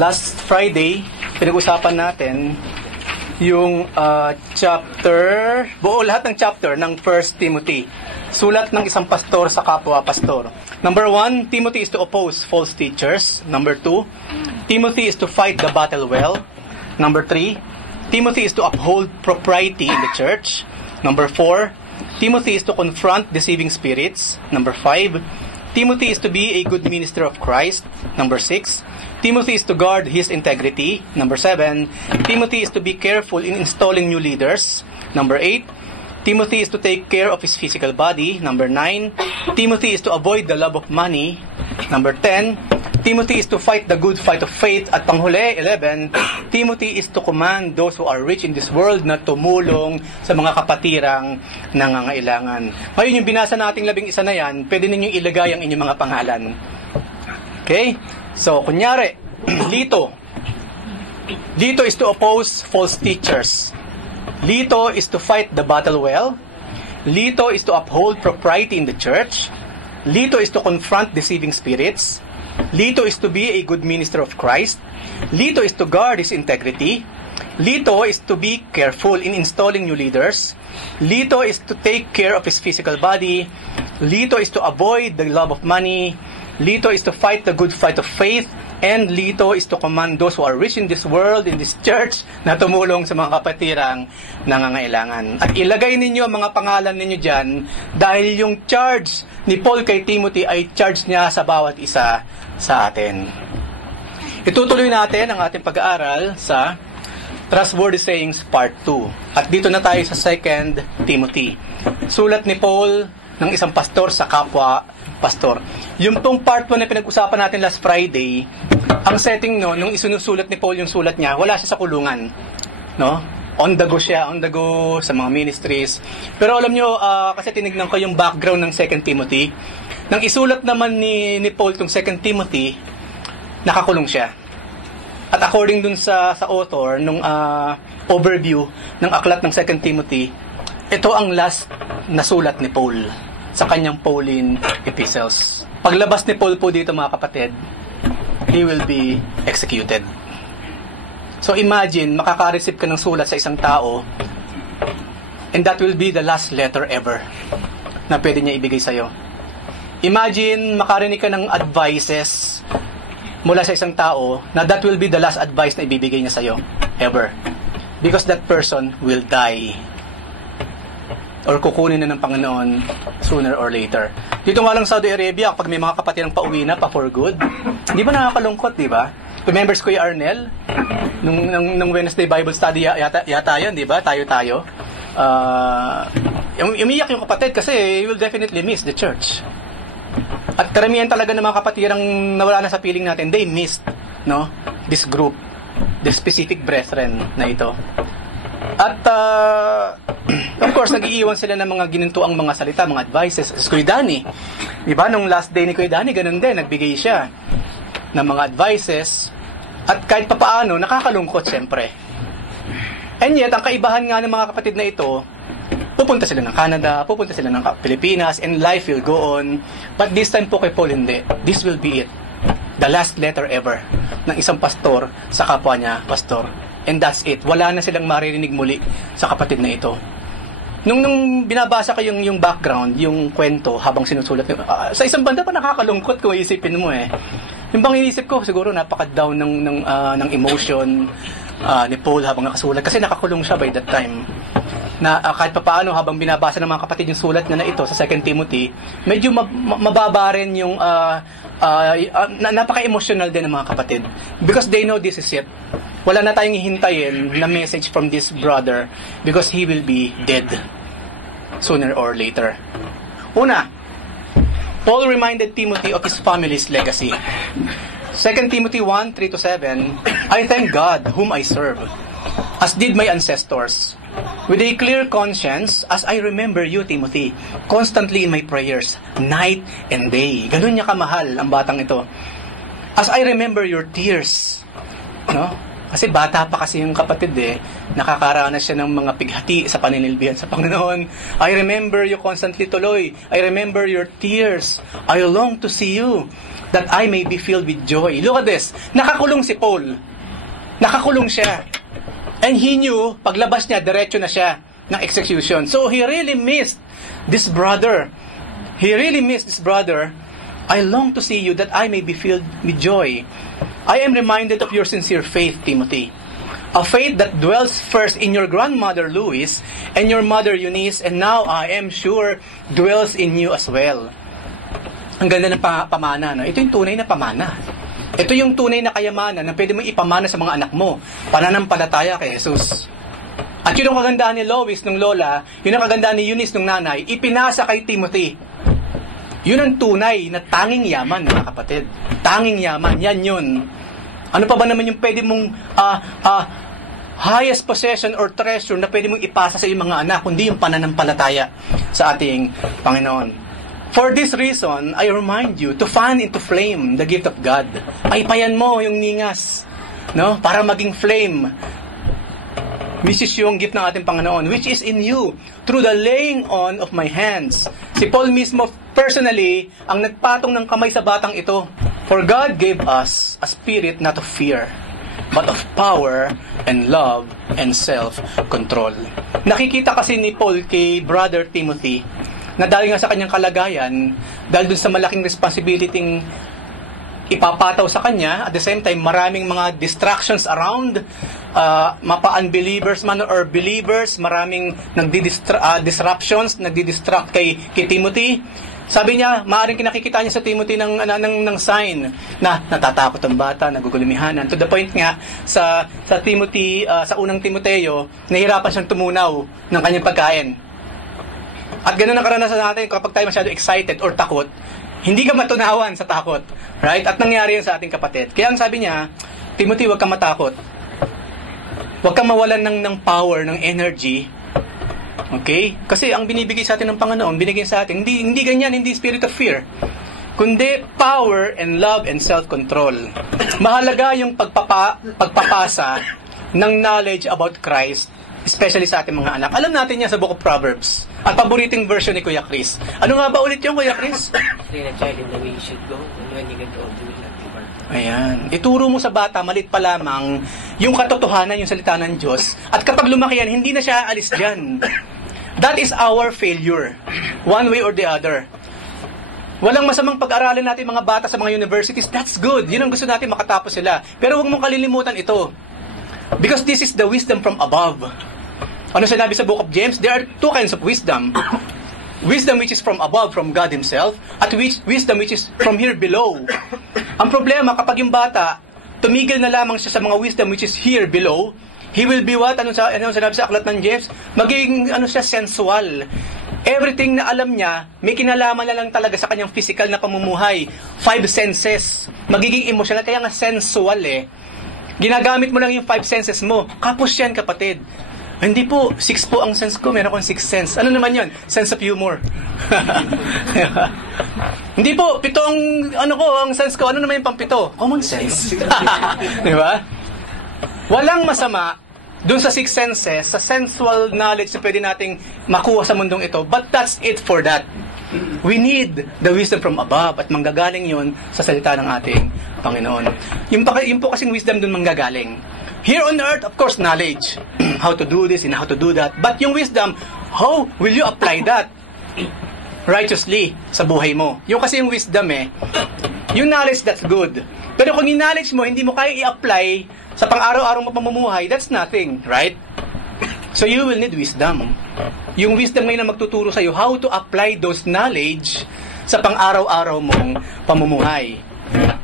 Last Friday, pinag-usapan natin yung lahat ng chapter ng 1 Timothy. Sulat ng isang pastor sa kapwa pastor. Number 1, Timothy is to oppose false teachers. Number 2, Timothy is to fight the battle well. Number 3, Timothy is to uphold propriety in the church. Number 4, Timothy is to confront deceiving spirits. Number 5, Timothy is to be a good minister of Christ. Number 6, Timothy is to guard his integrity. Number 7, Timothy is to be careful in installing new leaders. Number 8, Timothy is to take care of his physical body. Number 9, Timothy is to avoid the love of money. Number 10, Timothy is to fight the good fight of faith. At panghuli, 11, Timothy is to command those who are rich in this world na tumulong sa mga kapatirang nangangailangan. Ngayon, yung binasa nating 11 na yan, pwede ninyong ilagay ang inyong mga pangalan. Okay? So, kunyari, Lito. Lito is to oppose false teachers. Lito is to fight the battle well. Lito is to uphold propriety in the church. Lito is to confront deceiving spirits. Lito is to be a good minister of Christ. Lito is to guard his integrity. Lito is to be careful in installing new leaders. Lito is to take care of his physical body. Lito is to avoid the love of money. Lito is to fight the good fight of faith. And Lito is to command those who are rich in this world, in this church, na tumulong sa mga kapatirang nangangailangan. At ilagay ninyo ang mga pangalan ninyo dyan dahil yung charge ni Paul kay Timothy ay charge niya sa bawat isa sa atin. Itutuloy natin ang ating pag-aaral sa Trustworthy Sayings Part 2. At dito na tayo sa 2 Timothy. Sulat ni Paul ng isang pastor sa kapwa pastor. Yung tong part 1 na pinag-usapan natin last Friday, ang setting no, nung isinusulat ni Paul yung sulat niya, wala siya sa kulungan. No? On the go siya, on the go sa mga ministries. Pero alam nyo, kasi tinignan ko yung background ng 2 Timothy, nang isulat naman ni Paul tong 2 Timothy, nakakulong siya. At according dun sa author, nung overview ng aklat ng 2 Timothy, ito ang last na sulat ni Paul sa kanyang Pauline epistles. Paglabas ni Paul po dito mga kapatid, he will be executed. So imagine, makaka-receive ka ng sulat sa isang tao and that will be the last letter ever na pwede niya ibigay sa'yo. Imagine, makarinig ka ng advices mula sa isang tao na that will be the last advice na ibibigay niya sa'yo ever. Because that person will die. Or kukunin na ng Panginoon sooner or later. Dito nga lang Saudi Arabia, pag may mga kapatirang pauwi na pa for good, di ba nakakalungkot, di ba? Remembers Kuya Arnel, nung Wednesday Bible Study yata yun, di ba? Tayo. Umiyak yung kapatid kasi he will definitely miss the church. At karamihan talaga ng mga kapatirang nawala na sa piling natin, they missed, no? This group, the specific brethren na ito. At of course, nag-iiwan sila ng mga ginintuang mga salita, mga advices. Kuya Danny, di ba? Nung last day ni Kuya Danny, ganun din, nagbigay siya ng mga advices. At kahit papaano, nakakalungkot siyempre. And yet, ang kaibahan nga ng mga kapatid na ito, pupunta sila ng Canada, pupunta sila ng Pilipinas, and life will go on. But this time po kay Paul, hindi. This will be it. The last letter ever ng isang pastor sa kapwa niya, pastor. And that's it. Wala na silang maririnig muli sa kapatid na ito. Nung binabasa ko yung background, yung kwento habang sinusulat, sa isang banda pa nakakalungkot kung isipin mo eh. Yung bang iisip ko, siguro napaka-down ng emotion ni Paul habang nakasulat. Kasi nakakulong siya by that time. Na kahit papaano habang binabasa ng mga kapatid yung sulat na ito sa 2 Timothy, medyo mababa rin yung napaka-emotional din ng mga kapatid. Because they know this is it. Wala na tayong hihintayin na message from this brother because he will be dead sooner or later. Una, Paul reminded Timothy of his family's legacy. 2 Timothy 1:3-7, I thank God whom I serve, as did my ancestors, with a clear conscience, as I remember you, Timothy, constantly in my prayers, night and day. Ganun niya kamahal ang batang ito. As I remember your tears, no? Kasi bata pa kasi yung kapatid nakakaranas siya ng mga pighati sa paninilbihan sa Panginoon. I remember you constantly tuloy. I remember your tears. I long to see you, that I may be filled with joy. Look at this. Nakakulong si Paul. Nakakulong siya. And he knew, paglabas niya, diretso na siya ng execution. So he really missed this brother. He really missed this brother. I long to see you, that I may be filled with joy. I am reminded of your sincere faith, Timothy. A faith that dwells first in your grandmother Lois and your mother Eunice, and now I am sure dwells in you as well. Ang ganda ng pamana, no? Ito yung tunay na pamana. Ito yung tunay na kayamanan na pwede mo ipamana sa mga anak mo. Pananampalataya kay Jesus. At yun ang kagandaan ni Lois nung lola, yun ang kagandaan ni Eunice nung nanay, ipinasa kay Timothy. Yun ang tunay na tanging yaman, mga kapatid. Tanging yaman, yan yun. Ano pa ba naman yung pwede mong highest possession or treasure na pwede mong ipasa sa iyong mga anak, kundi yung pananampalataya sa ating Panginoon. For this reason, I remind you to fan into flame the gift of God. Paypayan mo yung ningas, no? Para maging flame. Which is yung gift ng ating Panginoon, which is in you, through the laying on of my hands. Si Paul mismo, personally, ang nagpatong ng kamay sa batang ito. For God gave us a spirit not of fear, but of power and love and self-control. Nakikita kasi ni Paul kay Brother Timothy, na dahil nga sa kanyang kalagayan, dahil dun sa malaking responsibility ipapataw sa kanya, at the same time, maraming mga distractions around, mapa-unbelievers man or believers, maraming disruptions, nagdi-distract kay Timothy. Sabi niya, maaaring kinakikita niya sa Timothy ng sign na natatakot ang bata, nagugulumihanan. To the point nga, sa Timothy, sa unang Timoteo, nahirapan siyang tumunaw ng kanyang pagkain. At ganun ang karanasan natin kapag tayo masyado excited or takot, hindi ka matunawan sa takot. Right? At nangyari yan sa ating kapatid. Kaya ang sabi niya, Timothy, huwag kang matakot. Huwag kang mawalan ng power, ng energy. Okay? Kasi ang binibigay sa atin ng Panginoon, binigay sa atin, hindi ganyan, hindi spirit of fear. Kundi power and love and self-control. Mahalaga yung pagpapasa ng knowledge about Christ, especially sa ating mga anak. Alam natin yan sa Book of Proverbs. At paboritong version ni Kuya Chris. Ano nga ba ulit yung Kuya Chris? Train a child in the way he should go, and when you get old, you will not depart. Ayan. Ituro mo sa bata, malit pa lamang, yung katotohanan, yung salita ng Diyos. At kapag lumaki yan, hindi na siya aalis dyan. That is our failure. One way or the other. Walang masamang pag-aralin natin mga bata sa mga universities. That's good. Yun ang gusto natin, makatapos sila. Pero huwag mong kalilimutan ito. Because this is the wisdom from above. Ano sinabi sa Book of James? There are two kinds of wisdom. Wisdom which is from above, from God Himself, at wisdom which is from here below. Ang problema, kapag yung bata, tumigil na lamang siya sa mga wisdom which is here below, he will be what? Ano sinabi sa aklat ng James? Magiging siya, sensual. Everything na alam niya, may kinalaman na lang talaga sa kanyang physical na pamumuhay. 5 senses. Magiging emotional, kaya nga sensual Ginagamit mo lang yung 5 senses mo. Kapos yan, kapatid. Hindi po, 6 po ang sense ko. Meron akong 6 sense. Ano naman yun? Sense of humor. Hindi po, 7 ang sense ko. Ano naman yung pang-7? Common sense. Di ba? Walang masama dun sa 6 senses, sa sensual knowledge na pwede nating makuha sa mundong ito. But that's it for that. We need the wisdom from above, at manggagaling yun sa salita ng ating Panginoon. Yung po kasing wisdom dun manggagaling. Here on earth, of course, knowledge. How to do this and how to do that. But yung wisdom, how will you apply that righteously sa buhay mo? Yung kasi yung wisdom yung knowledge, that's good. Pero kung yung knowledge mo, hindi mo kaya i-apply sa pang-araw-araw mo pamumuhay, that's nothing, right? So you will need wisdom. Yung wisdom ngayon na magtuturo sa'yo how to apply those knowledge sa pang-araw-araw mong pamumuhay.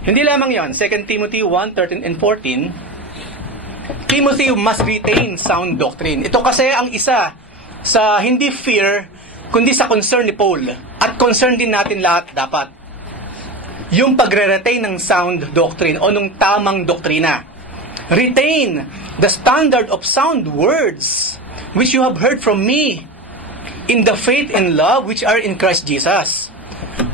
Hindi lamang yon. 2 Timothy 1:13 and 14, Timothy must retain sound doctrine. Ito kasi ang isa sa hindi fear, kundi sa concern ni Paul. At concern din natin lahat dapat. Yung pagre-retain ng sound doctrine o nung tamang doktrina. Retain the standard of sound words which you have heard from me in the faith and love which are in Christ Jesus.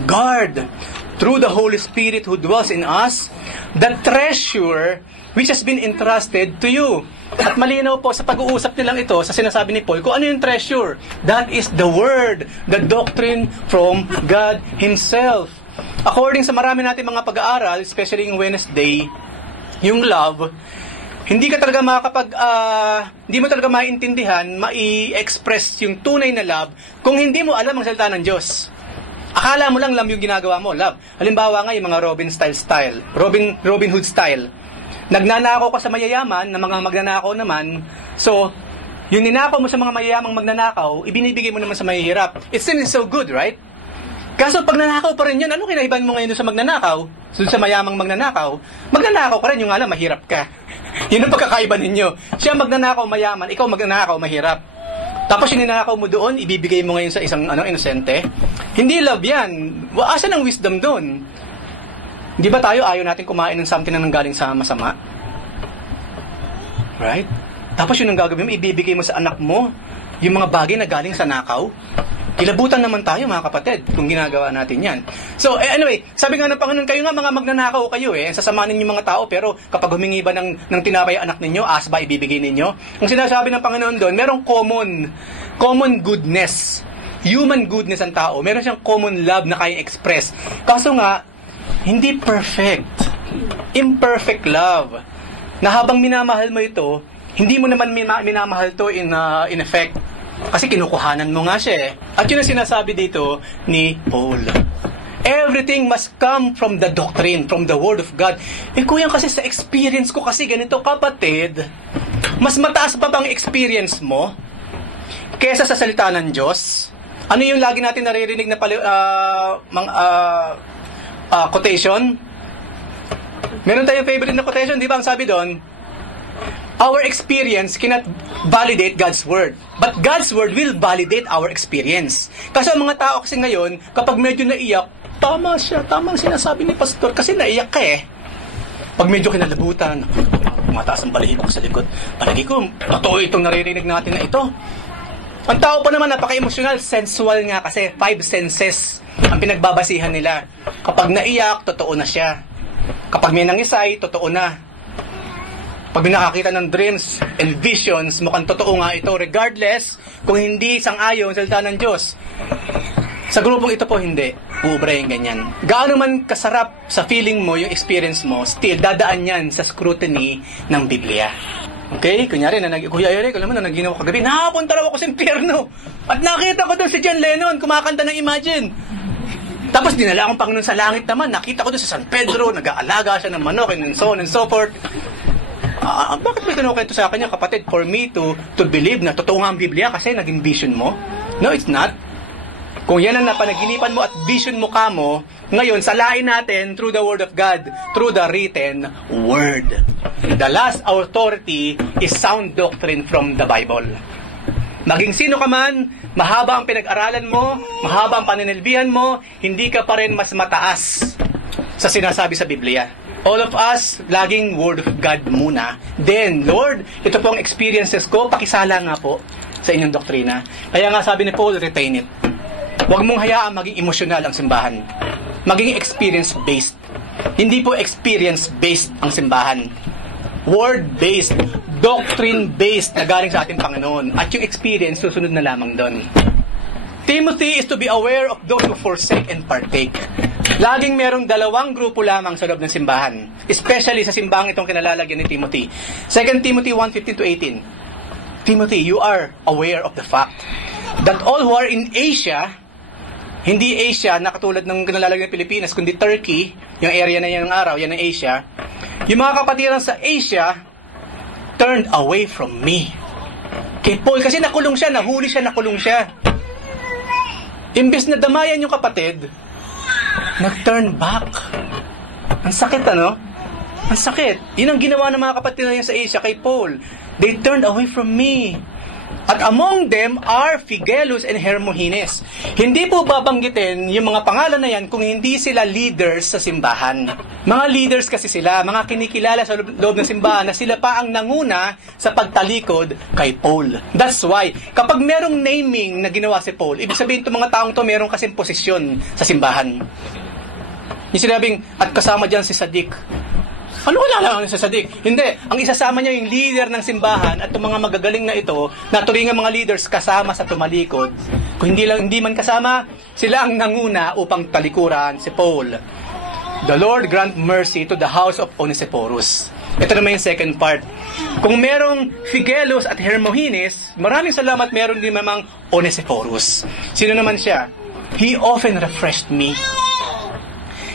Guard through the Holy Spirit who dwells in us the treasure which has been entrusted to you. At malinaw po sa pag-uusap nilang ito, sa sinasabi ni Paul, kung ano yung treasure. That is the Word, the doctrine from God Himself. According sa marami natin mga pag-aaral, especially yung Wednesday, yung love, hindi ka talaga hindi mo talaga maintindihan, mai-express yung tunay na love kung hindi mo alam ang salita ng Diyos. Akala mo lang love yung ginagawa mo, love. Halimbawa nga yung mga Robin Hood style. Nagnanakaw ka sa mayayaman, na mga magnanakaw naman, so, yung ninakaw mo sa mga mayayamang magnanakaw, ibinibigay mo naman sa mahihirap. It seems so good, right? Kaso pag nanakaw pa rin yun, ano kinaiban mo ngayon sa magnanakaw? Doon sa mayamang magnanakaw? Magnanakaw ka rin, yung alam, mahirap ka. Yun ang pagkakaiba ninyo. Siya magnanakaw mayaman, ikaw magnanakaw mahirap. Tapos yung ninakaw mo doon, ibibigay mo ngayon sa isang inosente. Hindi love yan. Asan ang wisdom doon? Di ba tayo ayaw natin kumain ng something na nanggaling sa masama? Right? Tapos yun ang gagawin mo, ibibigay mo sa anak mo yung mga bagay na galing sa nakaw. Kilabutan naman tayo mga kapatid kung ginagawa natin yan. So anyway, sabi nga ng Panginoon, kayo nga mga magnanakaw kayo sasamanin yung mga tao, pero kapag humingi ba ng tinapay anak ninyo, as ba ibibigay ninyo? Ang sinasabi ng Panginoon doon, merong common goodness. Human goodness ang tao. Meron siyang common love na kayang express. Kaso nga, hindi perfect. Imperfect love. Na habang minamahal mo ito, hindi mo naman minamahal to in effect. Kasi kinukuhanan mo nga siya At yun ang sinasabi dito ni Paul. Everything must come from the doctrine, from the Word of God. Kuya, kasi sa experience ko kasi ganito, kapatid, mas mataas pa bang experience mo kesa sa salita ng Diyos? Ano yung lagi natin naririnig na quotation? Meron tayong favorite na quotation, di ba? Ang sabi doon, our experience cannot validate God's Word. But God's Word will validate our experience. Kasi ang mga tao kasi ngayon, kapag medyo naiyak, tama ang sinasabi ni Pastor, kasi naiyak ka Pag medyo kinalabutan, mataas ang balahibo sa likod. Palagi ko, totoo itong naririnig natin na ito. Ang tao pa naman, napaka-emotional, sensual nga kasi 5 senses ang pinagbabasihan nila. Kapag naiyak, totoo na siya. Kapag may nangisay, totoo na. Pag may nakakita ng dreams and visions, mukhang totoo nga ito, regardless kung hindi sang-ayon sa salita ng Diyos. Sa grupong ito po, hindi. Uubra yung ganyan. Gaano man kasarap sa feeling mo, yung experience mo, still, dadaan yan sa scrutiny ng Biblia. Okay? Kunyari, Kuya Eric, alam mo na naginaw kagabi, nakapunta raw ako sa impyerno. At nakita ko doon si John Lennon, kumakanta ng Imagine. Tapos dinala akong Panginoon sa langit naman, nakita ko doon sa San Pedro, nag-aalaga siya ng manok, and so on and so forth. Bakit may kinukwento sa akin yung kapatid? For me to believe na totoo nga ang Biblia kasi naging vision mo? No, it's not. Kung yan ang napanaginipan mo at vision mo kamo, ngayon, salain natin through the Word of God, through the written Word. The last authority is sound doctrine from the Bible. Maging sino ka man, mahaba ang pinag-aralan mo, mahaba ang paninilbihan mo, hindi ka pa rin mas mataas sa sinasabi sa Biblia. All of us, laging Word of God muna. Then, Lord, ito po ang experiences ko, pakisala nga po sa inyong doktrina. Kaya nga sabi ni Paul, retain it. Huwag mong hayaan maging emosyonal ang simbahan. Maging experience-based. Hindi po experience-based ang simbahan. Word-based, doctrine-based na galing sa ating Panginoon. At yung experience, susunod na lamang doon. Timothy is to be aware of those who forsake and partake. Laging merong 2 grupo lamang sa loob ng simbahan. Especially sa simbahang itong kinalalagyan ni Timothy. 2 Timothy 1:15-18. Timothy, you are aware of the fact that all who are in Asia, hindi Asia na katulad ng kinalalagyan ng Pilipinas, kundi Turkey, yung area na yan ng araw, yan ang Asia, yung mga kapatiran sa Asia, turned away from me. Kay Paul, kasi nakulong siya, nakulong siya. Imbes na damayan yung kapatid, nag-turn back. Ang sakit, ano? Ang sakit. Yun ang ginawa ng mga kapatid na yan sa Asia kay Paul. They turned away from me. At among them are Phygelus and Hermogenes. Hindi po babanggitin yung mga pangalan na yan kung hindi sila leaders sa simbahan. Mga leaders kasi sila, mga kinikilala sa loob ng simbahan na sila pa ang nanguna sa pagtalikod kay Paul. That's why, kapag merong naming na ginawa si Paul, ibig sabihin itong mga taong to merong kasing posisyon sa simbahan. Yung sinabing, at kasama dyan si Sadik. Ano wala lang sa sadik? Hindi. Ang isasama niya yung leader ng simbahan at yung mga magagaling na ito, na turingang mga leaders kasama sa tumalikod. Kung hindi man kasama, sila ang nanguna upang talikuran si Paul. The Lord grant mercy to the house of Onesiphorus. Ito naman yung second part. Kung merong Phygelus at Hermogenes, maraming salamat, meron din namang Onesiphorus. Sino naman siya? He often refreshed me.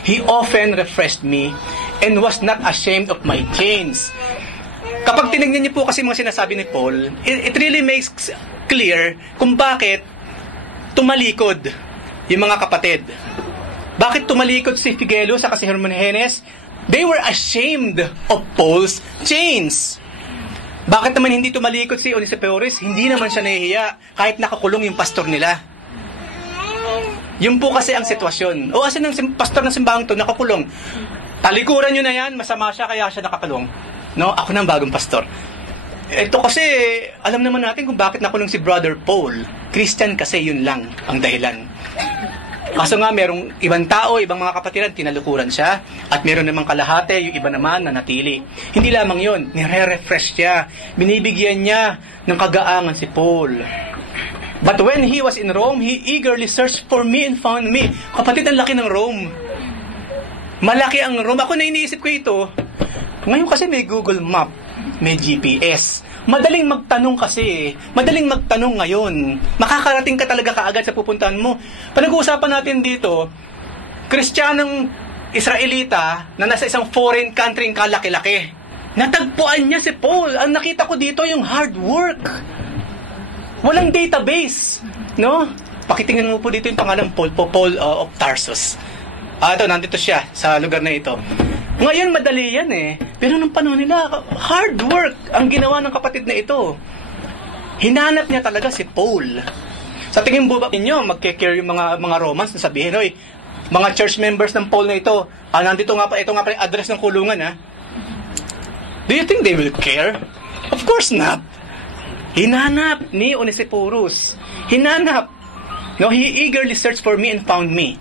He often refreshed me and was not ashamed of my chains. Kapag tinignan niyo po kasi mga sinasabi ni Paul, it really makes clear kung bakit tumalikod yung mga kapatid. Bakit tumalikod si Phygelus at si Hermogenes? They were ashamed of Paul's chains. Bakit naman hindi tumalikod si Onesiphorus? Hindi naman siya nahihiya kahit nakakulong yung pastor nila. Yun po kasi ang sitwasyon. O kasi ng pastor ng simbahang to nakakulong. Talikuran nyo na yan, masama siya kaya siya nakakulong. No, ako na ang bagong pastor. Ito kasi, alam naman natin kung bakit nakulong si Brother Paul. Christian kasi, yun lang ang dahilan. Kaso nga, merong ibang tao, ibang mga kapatiran, tinalukuran siya. At meron namang kalahati, yung iba naman na natili. Hindi lamang yun, nire-refresh siya. Binibigyan niya ng kagaangan si Paul. But when he was in Rome, he eagerly searched for me and found me. Kapatid, ang laki ng Rome. Malaki ang Rome. Ako na iniisip ko ito. Ngayon kasi may Google Map, may GPS. Madaling magtanong kasi. Madaling magtanong ngayon. Makakarating ka talaga kaagad sa pupuntahan mo. Panag-uusapan natin dito, Kristiyanong Israelita na nasa isang foreign country kalaki-laki. Natagpuan niya si Paul. Ang nakita ko dito yung hard work. Walang database. No? Pakitingnan mo po dito yung pangalan Paul of Tarsus. Ito, nandito siya sa lugar na ito. Ngayon, madali yan eh. Pero nung panahon nila, hard work ang ginawa ng kapatid na ito. Hinanap niya talaga si Paul. Sa tingin mo ba ninyo, magke-care yung mga Romans na sabihin, oy, mga church members ng Paul na ito, nandito nga pa, ito nga pa yung address ng kulungan, ha? Do you think they will care? Of course not. Hinanap ni Onesiphorus. Hinanap. No, he eagerly searched for me and found me.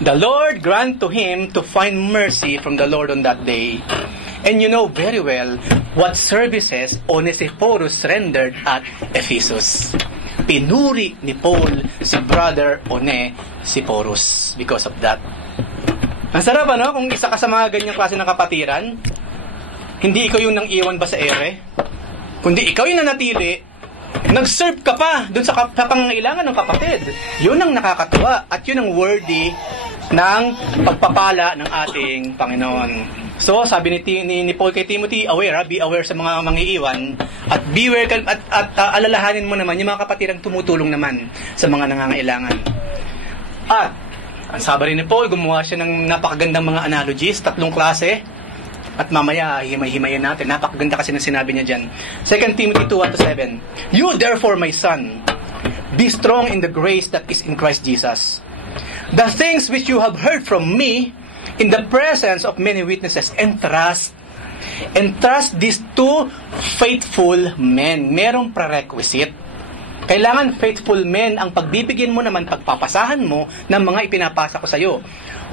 The Lord grant to him to find mercy from the Lord on that day. And you know very well what services Onesiphorus rendered at Ephesus. Pinuri ni Paul si Brother Onesiphorus because of that. Ang sarap ano, kung isa ka sa mga ganyang klase ng kapatiran, hindi ikaw yung nang iwan ba sa ere, kundi ikaw yung nanatili, nag-serve ka pa dun sa pangangailangan ng kapatid. Yun ang nakakatuwa at yun ang worthy ng pagpapala ng ating Panginoon. So, sabi ni Paul kay Timothy, be aware sa mga mangiiwan at beware at alalahanin mo naman yung mga kapatirang tumutulong naman sa mga nangangailangan. At, ang sabi rin ni Paul, gumawa siya ng napakagandang mga analogies, 3 klase. At mamaya, himay-himayin natin. Napakaganda kasi ng sinabi niya dyan. 2 Timothy 2:1-7. You therefore, my son, be strong in the grace that is in Christ Jesus. The things which you have heard from me, in the presence of many witnesses, entrust these to faithful men. Merong prerequisite. Kailangan faithful men ang pagbibigyan mo naman, pagpapasahan mo ng mga ipinapasa ko sa iyo,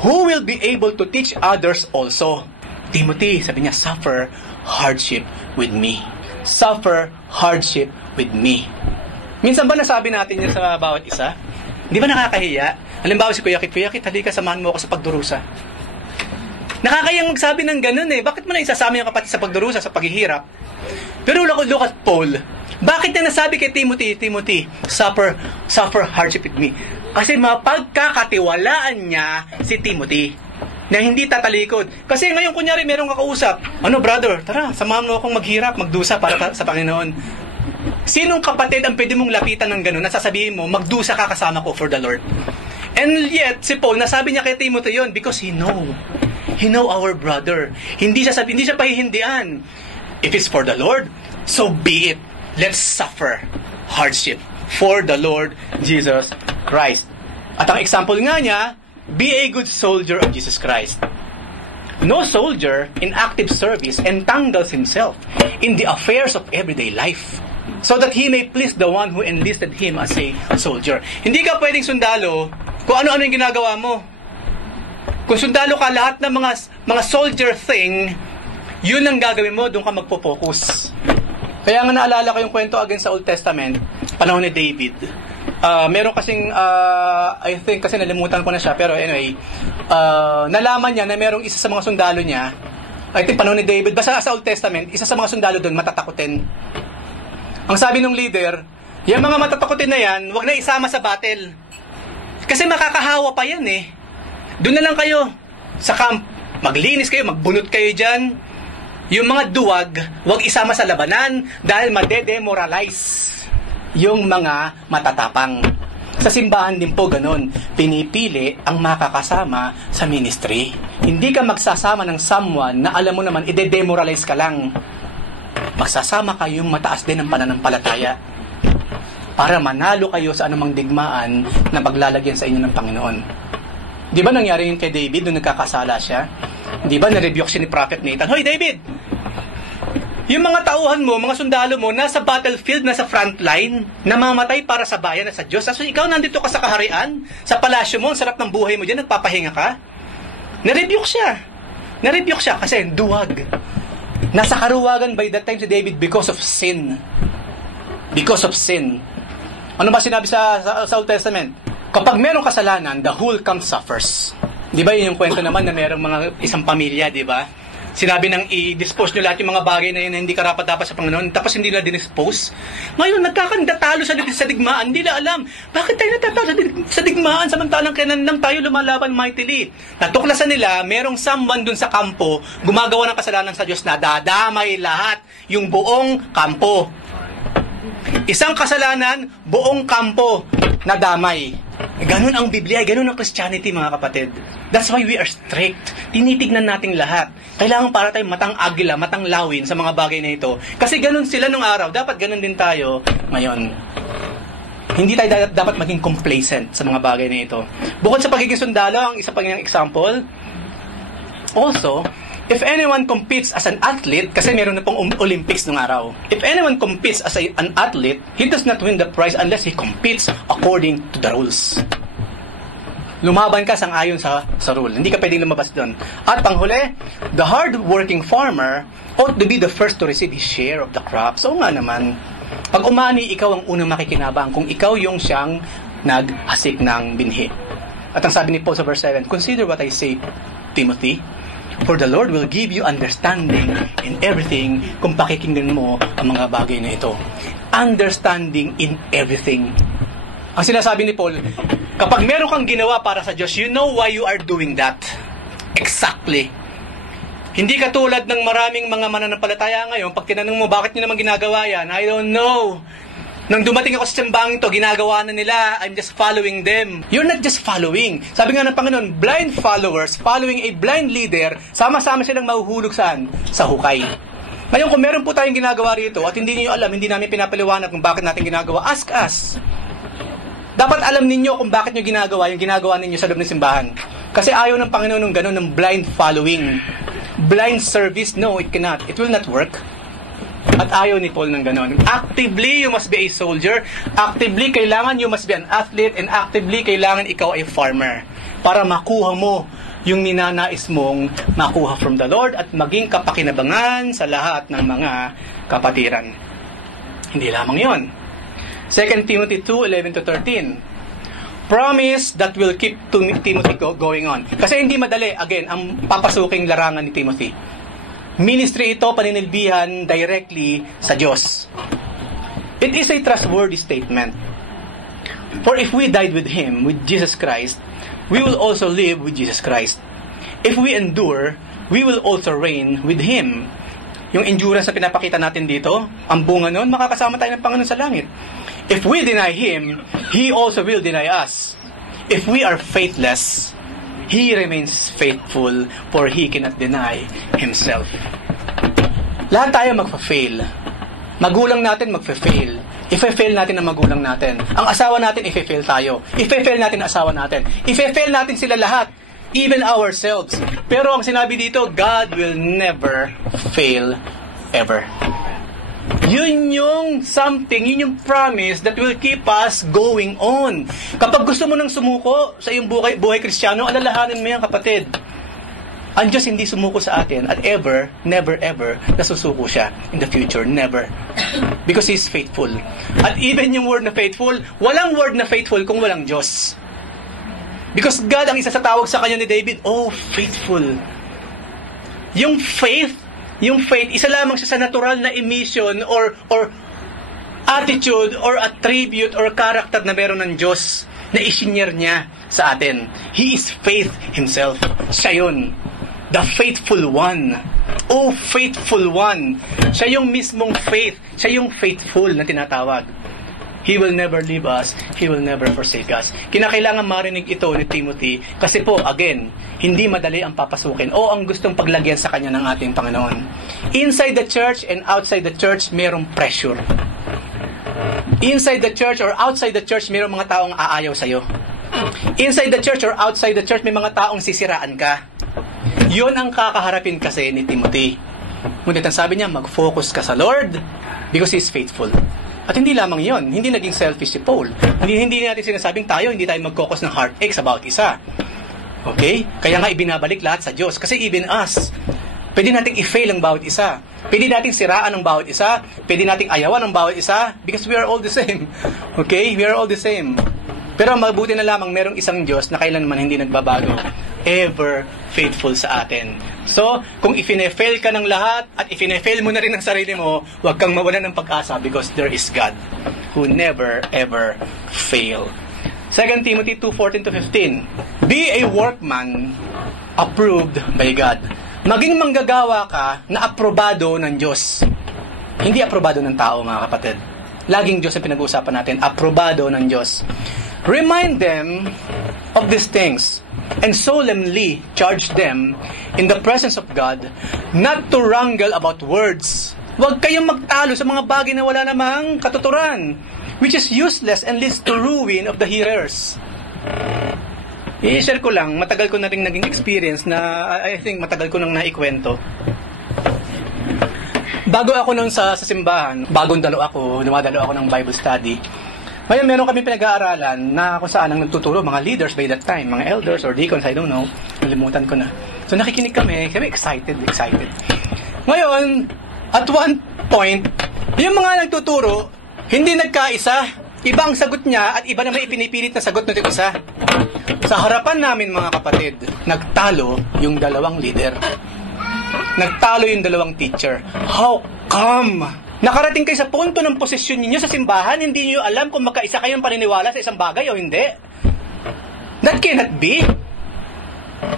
who will be able to teach others also. Timothy, sabi niya, suffer hardship with me. Suffer hardship with me. Minsan ba nasabi natin yan sa bawat isa? Di ba nakakahiya? Halimbawa si Kuya Kit, halika, samahan mo ako sa pagdurusa. Nakakayang magsabi ng ganun eh. Bakit mo na isasama yung kapatid sa pagdurusa, sa paghihirap? Pero look at Paul. Bakit niya nasabi kay Timothy, suffer hardship with me? Kasi mapagkakatiwalaan niya si Timothy na hindi tatalikod. Kasi ngayon, kunyari, merong kakausap. Ano, brother, tara, samahan mo akong maghirap, magdusa para sa Panginoon. Sinong kapatid ang pwede mong lapitan ng gano'n? Nasasabihin mo, magdusa ka kasama ko for the Lord. And yet, si Paul, nasabi niya kay Timothy yun because he know our brother. Hindi siya pahihindian. If it's for the Lord, so be it. Let's suffer hardship for the Lord Jesus Christ. At ang example nga niya, be a good soldier of Jesus Christ. No soldier in active service entangles himself in the affairs of everyday life, so that he may please the one who enlisted him as a soldier. Hindi ka pwedeng sundalo kung ano-ano yung ginagawa mo. Kung sundalo ka, lahat ng mga soldier thing, yun ang gagawin mo, doon ka magpo-focus. Kaya nga naalala ko yung kwento again sa Old Testament, panahon ni David. Meron kasing, I think kasi nalimutan ko na siya, pero anyway, nalaman niya na merong isa sa mga sundalo niya, I think panahon ni David, basta sa Old Testament, isa sa mga sundalo doon, matatakutin. Ang sabi ng leader, yung mga matatakutin na yan, wag na isama sa battle. Kasi makakahawa pa yan eh. Doon na lang kayo, sa camp, maglinis kayo, magbunot kayo dyan. Yung mga duwag, wag isama sa labanan dahil made-demoralize yung mga matatapang. Sa simbahan din po ganun, pinipili ang makakasama sa ministry. Hindi ka magsasama ng someone na alam mo naman, ide-demoralize ka lang. Magsasama kayong mataas din ang pananampalataya para manalo kayo sa anumang digmaan na paglalagyan sa inyo ng Panginoon. Di ba nangyari yun kay David nung nagkakasala siya? Di ba narebuke siya ni Prophet Nathan? Hoy David! Yung mga tauhan mo, mga sundalo mo, nasa battlefield, nasa front line, namamatay para sa bayan at sa Diyos. So ikaw nandito ka sa kaharian, sa palasyo mo, ang sarap ng buhay mo dyan, nagpapahinga ka. Narebuke siya kasi duwag. Nasa karuwagan by that time si David because of sin. Because of sin. Ano ba sinabi sa Old Testament? Kapag merong kasalanan, the whole camp suffers. Di ba yun yung kwento naman na merong mga isang pamilya, di ba? Sinabi nang i-dispose nyo lahat yung mga bagay na yun na hindi karapat-dapat sa Panginoon, tapos hindi nila dispose. Ngayon, nagkakandatalo sa digmaan, hindi nila alam. Bakit tayo natatalo sa digmaan samantalang kailan lang tayo lumalaban mightily? Natuklasan nila, merong someone dun sa kampo, gumagawa ng kasalanan sa Diyos na dadamay lahat yung buong kampo. Isang kasalanan, buong kampo na damay. Ganun ang Biblia, ganun ang Christianity mga kapatid. That's why we are strict. Tinitignan natin lahat. Kailangan para tayong matang agila, matang lawin sa mga bagay na ito. Kasi ganun sila nung araw. Dapat ganun din tayo ngayon. Hindi tayo dapat maging complacent sa mga bagay na ito. Bukod sa pagiging sundalo, ang isa pang example, also, if anyone competes as an athlete, kasi meron na pong Olympics nung araw. If anyone competes as an athlete, he does not win the prize unless he competes according to the rules. Lumaban ka sang-ayon sa rule. Hindi ka pwedeng lumabas doon. At panghuli, the hard-working farmer ought to be the first to receive his share of the crops. So nga naman, pag umani, ikaw ang unang makikinabang kung ikaw yung siyang naghasik ng binhi. At ang sabi ni Paul sa verse 7, consider what I say, Timothy, for the Lord will give you understanding in everything kung pakikinggan mo ang mga bagay na ito. Understanding in everything. Ang sinasabi ni Paul, kapag meron kang ginawa para sa Diyos, you know why you are doing that. Exactly. Hindi katulad ng maraming mga mananampalataya ngayon, pag tinanong mo, bakit nyo naman ginagawa yan? I don't know. Nang dumating ako sa simbang ito, ginagawa na nila, I'm just following them. You're not just following. Sabi nga ng Panginoon, blind followers, following a blind leader, sama-sama silang mahuhulog saan? Sa hukay. Ngayon, kung meron po tayong ginagawa rito, at hindi niyo alam, hindi namin pinapaliwanag kung bakit natin ginagawa, ask us. Dapat alam ninyo kung bakit nyo ginagawa yung ginagawa ninyo sa loob ng simbahan. Kasi ayaw ng Panginoon ng gano'n, ng blind following. Blind service, no, it cannot. It will not work. At ayaw ni Paul ng gano'n. Actively, you must be a soldier. Actively, kailangan you must be an athlete. And actively, kailangan ikaw ay farmer. Para makuha mo yung ninanais mong makuha from the Lord at maging kapakinabangan sa lahat ng mga kapatiran. Hindi lamang yon. 2 Timothy 2:11-13. Promise that will keep Timothy going on. Kasi hindi madali, again, ang papasuking larangan ni Timothy. Ministry ito, paninilbihan directly sa Diyos. It is a trustworthy statement. For if we died with Him, with Jesus Christ, we will also live with Jesus Christ. If we endure, we will also reign with Him. Yung endurance na pinapakita natin dito, ang bunga nun, makakasama tayo ng Panginoon sa langit. If we deny Him, He also will deny us. If we are faithless, He remains faithful, for He cannot deny Himself. Lahat tayo magfa-fail. Magulang natin magfa-fail. Ife-fail natin ang magulang natin. Ang asawa natin, ife-fail tayo. Ife-fail natin ang asawa natin. Ife-fail natin sila lahat. Even ourselves. Pero ang sinabi dito, God will never fail ever. Yun yung something, yun yung promise that will keep us going on. Kapag gusto mo nang sumuko sa iyong buhay Kristiyano, alalahanin mo yan, kapatid. Ang Diyos hindi sumuko sa atin at ever, never ever, nasusuko siya in the future. Never. Because He's faithful. At even yung word na faithful, walang word na faithful kung walang Diyos. Because God, ang isa sa tawag sa kanya ni David, oh, faithful. Yung faith, isa lamang siya sa natural na emission or attitude or attribute or character na meron ng Diyos na isinyer niya sa atin. He is faith Himself. Siya yun. The faithful one. Oh, faithful one. Siya yung mismong faith. Siya yung faithful na tinatawag. He will never leave us. He will never forsake us. Kinakailangan marinig ito ni Timothy kasi po, again, hindi madali ang papasukin o ang gustong paglagyan sa kanya ng ating Panginoon. Inside the church and outside the church, merong pressure. Inside the church or outside the church, merong mga taong aayaw sa'yo. Inside the church or outside the church, may mga taong sisiraan ka. Yun ang kakaharapin kasi ni Timothy. Ngunit ang sabi niya, mag-focus ka sa Lord because He's faithful. At hindi lamang yon, hindi naging selfish si Paul. Hindi natin sinasabing hindi tayo mag-focus ng heartaches about isa. Okay? Kaya nga ibinabalik lahat sa Diyos. Kasi even us, pwede nating i-fail ang bawat isa. Pwede nating siraan ang bawat isa. Pwede nating ayawan ang bawat isa because we are all the same. Okay? We are all the same. Pero mabuti na lamang merong isang Diyos na kailanman hindi nagbabago. Ever faithful sa atin. So, kung ifine-fail ka ng lahat at ifine-fail mo na rin ang sarili mo, huwag kang mawalan ng pag-asa because there is God who never ever fail. 2 Timothy 2:14-15. Be a workman approved by God. Maging manggagawa ka na aprobado ng Diyos. Hindi aprobado ng tao, mga kapatid. Laging Diyos ang pinag-uusapan natin. Aprobado ng Diyos. Remind them of these things and solemnly charge them in the presence of God not to wrangle about words. Huwag kayong magtalo sa mga bagay na wala namang katuturan, which is useless and leads to ruin of the hearers. I-share ko lang, matagal ko na rin naging experience na I think matagal ko nang naikwento. Bago ako nun sa simbahan, dumadalo ako ng Bible study. Ngayon, meron kami pinag-aaralan na kung saan ang nagtuturo, mga leaders by that time, mga elders or deacons, I don't know, nalimutan ko na. So nakikinig kami excited. Ngayon, at one point, yung mga nagtuturo, hindi nagkaisa, iba ang sagot niya at iba naman ipinipilit na sagot ng isa. Sa harapan namin, mga kapatid, nagtalo yung dalawang leader. Nagtalo yung dalawang teacher. How come? Nakarating kayo sa punto ng posisyon ninyo sa simbahan, hindi niyo alam kung magkaisa kayong paniniwala sa isang bagay o hindi. That cannot be.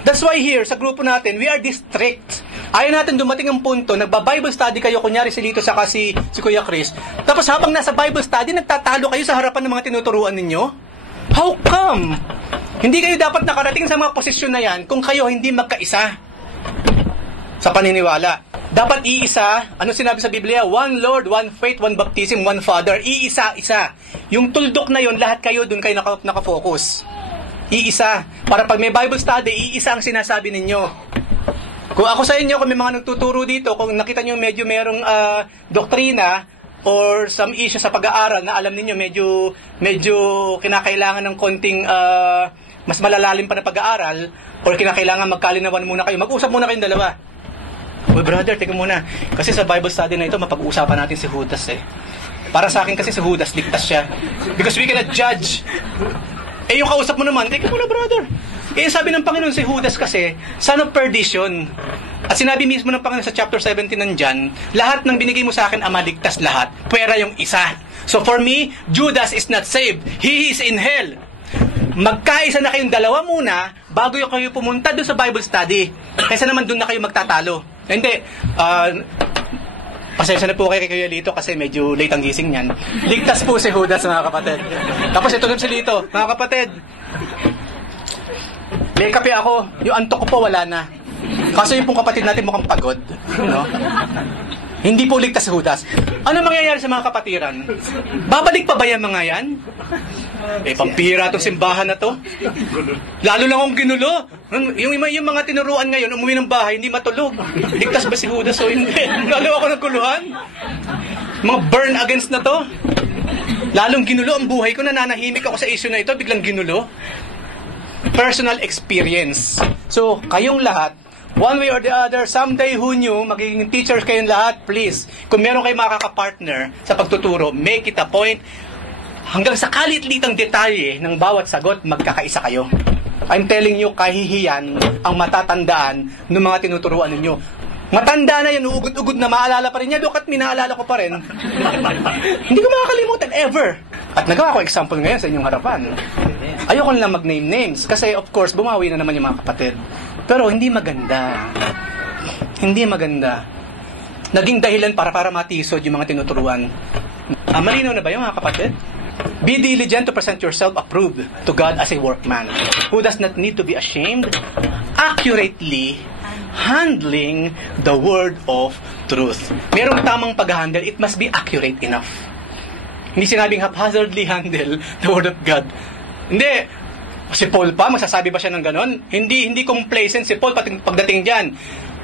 That's why here, sa grupo natin, we are strict. Ayaw natin dumating ang punto, nagba-Bible study kayo, kunyari si Lito saka si Kuya Chris, tapos habang nasa Bible study, nagtatalo kayo sa harapan ng mga tinuturuan ninyo? How come? Hindi kayo dapat nakarating sa mga posisyon na yan kung kayo hindi magkaisa sa paniniwala. Dapat iisa, ano sinabi sa Biblia? One Lord, one faith, one baptism, one Father. Iisa-isa. Yung tuldok na yon, lahat kayo, dun kayo nakafocus. Iisa. Para pag may Bible study, iisa ang sinasabi ninyo. Kung ako sa inyo, kung may mga nagtuturo dito, kung nakita nyo medyo merong doktrina or some issue sa pag-aaral na alam ninyo medyo kinakailangan ng konting mas malalalim pa na pag-aaral or kinakailangan magkalinawan muna kayo, mag-usap muna kayong dalawa. Uy, brother, teka muna. Kasi sa Bible study na ito, mapag-uusapan natin si Judas eh. Para sa akin kasi si Judas, ligtas siya. Because we cannot judge. Eh, yung kausap mo naman, teka muna, brother. Eh, sabi ng Panginoon si Judas kasi, son of perdition. At sinabi mismo ng Panginoon sa chapter 17 ng John, lahat ng binigay mo sa akin, Ama, ligtas lahat. Pwera yung isa. So for me, Judas is not saved. He is in hell. Magkaisa na kayong dalawa muna bago yung kayo pumunta doon sa Bible study. Kaysa naman doon na kayo magtatalo. Hindi. Pasensya na po kay Kuya Lito kasi medyo late ang gising niyan. Ligtas po si Judas, mga kapatid. Tapos ito si Lito. Mga kapatid, may kape ako. Yung antok ko po wala na. Kaso yung pong kapatid natin mukhang pagod. No? Hindi po ligtas si Judas. Ano mangyayari sa mga kapatiran? Babalik pa ba yung mga yan? Eh, pampira itong simbahan na to. Lalo lang akong ginulo. Yung mga tinuruan ngayon, umuwi ng bahay, hindi matulog. Ligtas ba si Judas o hindi? Lalo ako nagkuluhan. Mga burn against na to. Lalong ginulo ang buhay ko, nananahimik ako sa issue na ito, biglang ginulo. Personal experience. So, kayong lahat, one way or the other, someday who knew, magiging teachers kayong lahat, please, kung meron kayong makaka-partner sa pagtuturo, make it a point, hanggang sa kalit-litang detalye ng bawat sagot, magkakaisa kayo. I'm telling you, kahihiyan ang matatandaan ng mga tinuturuan ninyo. Matanda na yan, uugod-ugod na maalala pa rin niya, at minaalala ko pa rin. Hindi ko makakalimutan, ever. At nagawa ko example ngayon sa inyong harapan. Ayoko na mag-name names, kasi of course, bumawi na naman yung mga kapatid. Pero hindi maganda. Hindi maganda. Naging dahilan para matisod yung mga tinuturuan. Malinaw na ba yung mga kapatid? Be diligent to present yourself approved to God as a workman who does not need to be ashamed, accurately handling the word of truth. Merong tamang pag-handle, it must be accurate enough. Hindi sinabing haphazardly handle the word of God. Hindi. Si Paul pa, masasabi ba siya ng ganon? Hindi complacent si Paul pagdating dyan.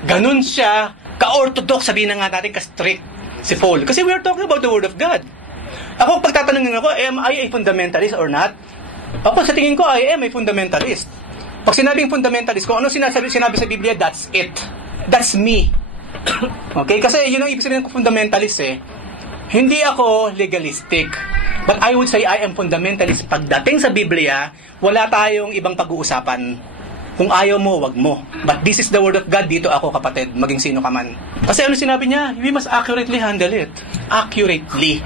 Ganon siya, ka-orthodox, sabihin na nga natin, ka-strict si Paul. Kasi we are talking about the word of God. Ako, pagtatanungin ako, am I a fundamentalist or not? Ako, sa tingin ko, I am a fundamentalist. Pag sinabing fundamentalist, kung ano sinabi sa Biblia, that's it. That's me. Okay? Kasi yun ang ibig sabihin ko fundamentalist eh. Hindi ako legalistic. But I would say I am fundamentalist. Pagdating sa Biblia, wala tayong ibang pag-uusapan. Kung ayaw mo, wag mo. But this is the word of God. Dito ako, kapatid, maging sino ka man. Kasi ano sinabi niya? We must accurately handle it. Accurately.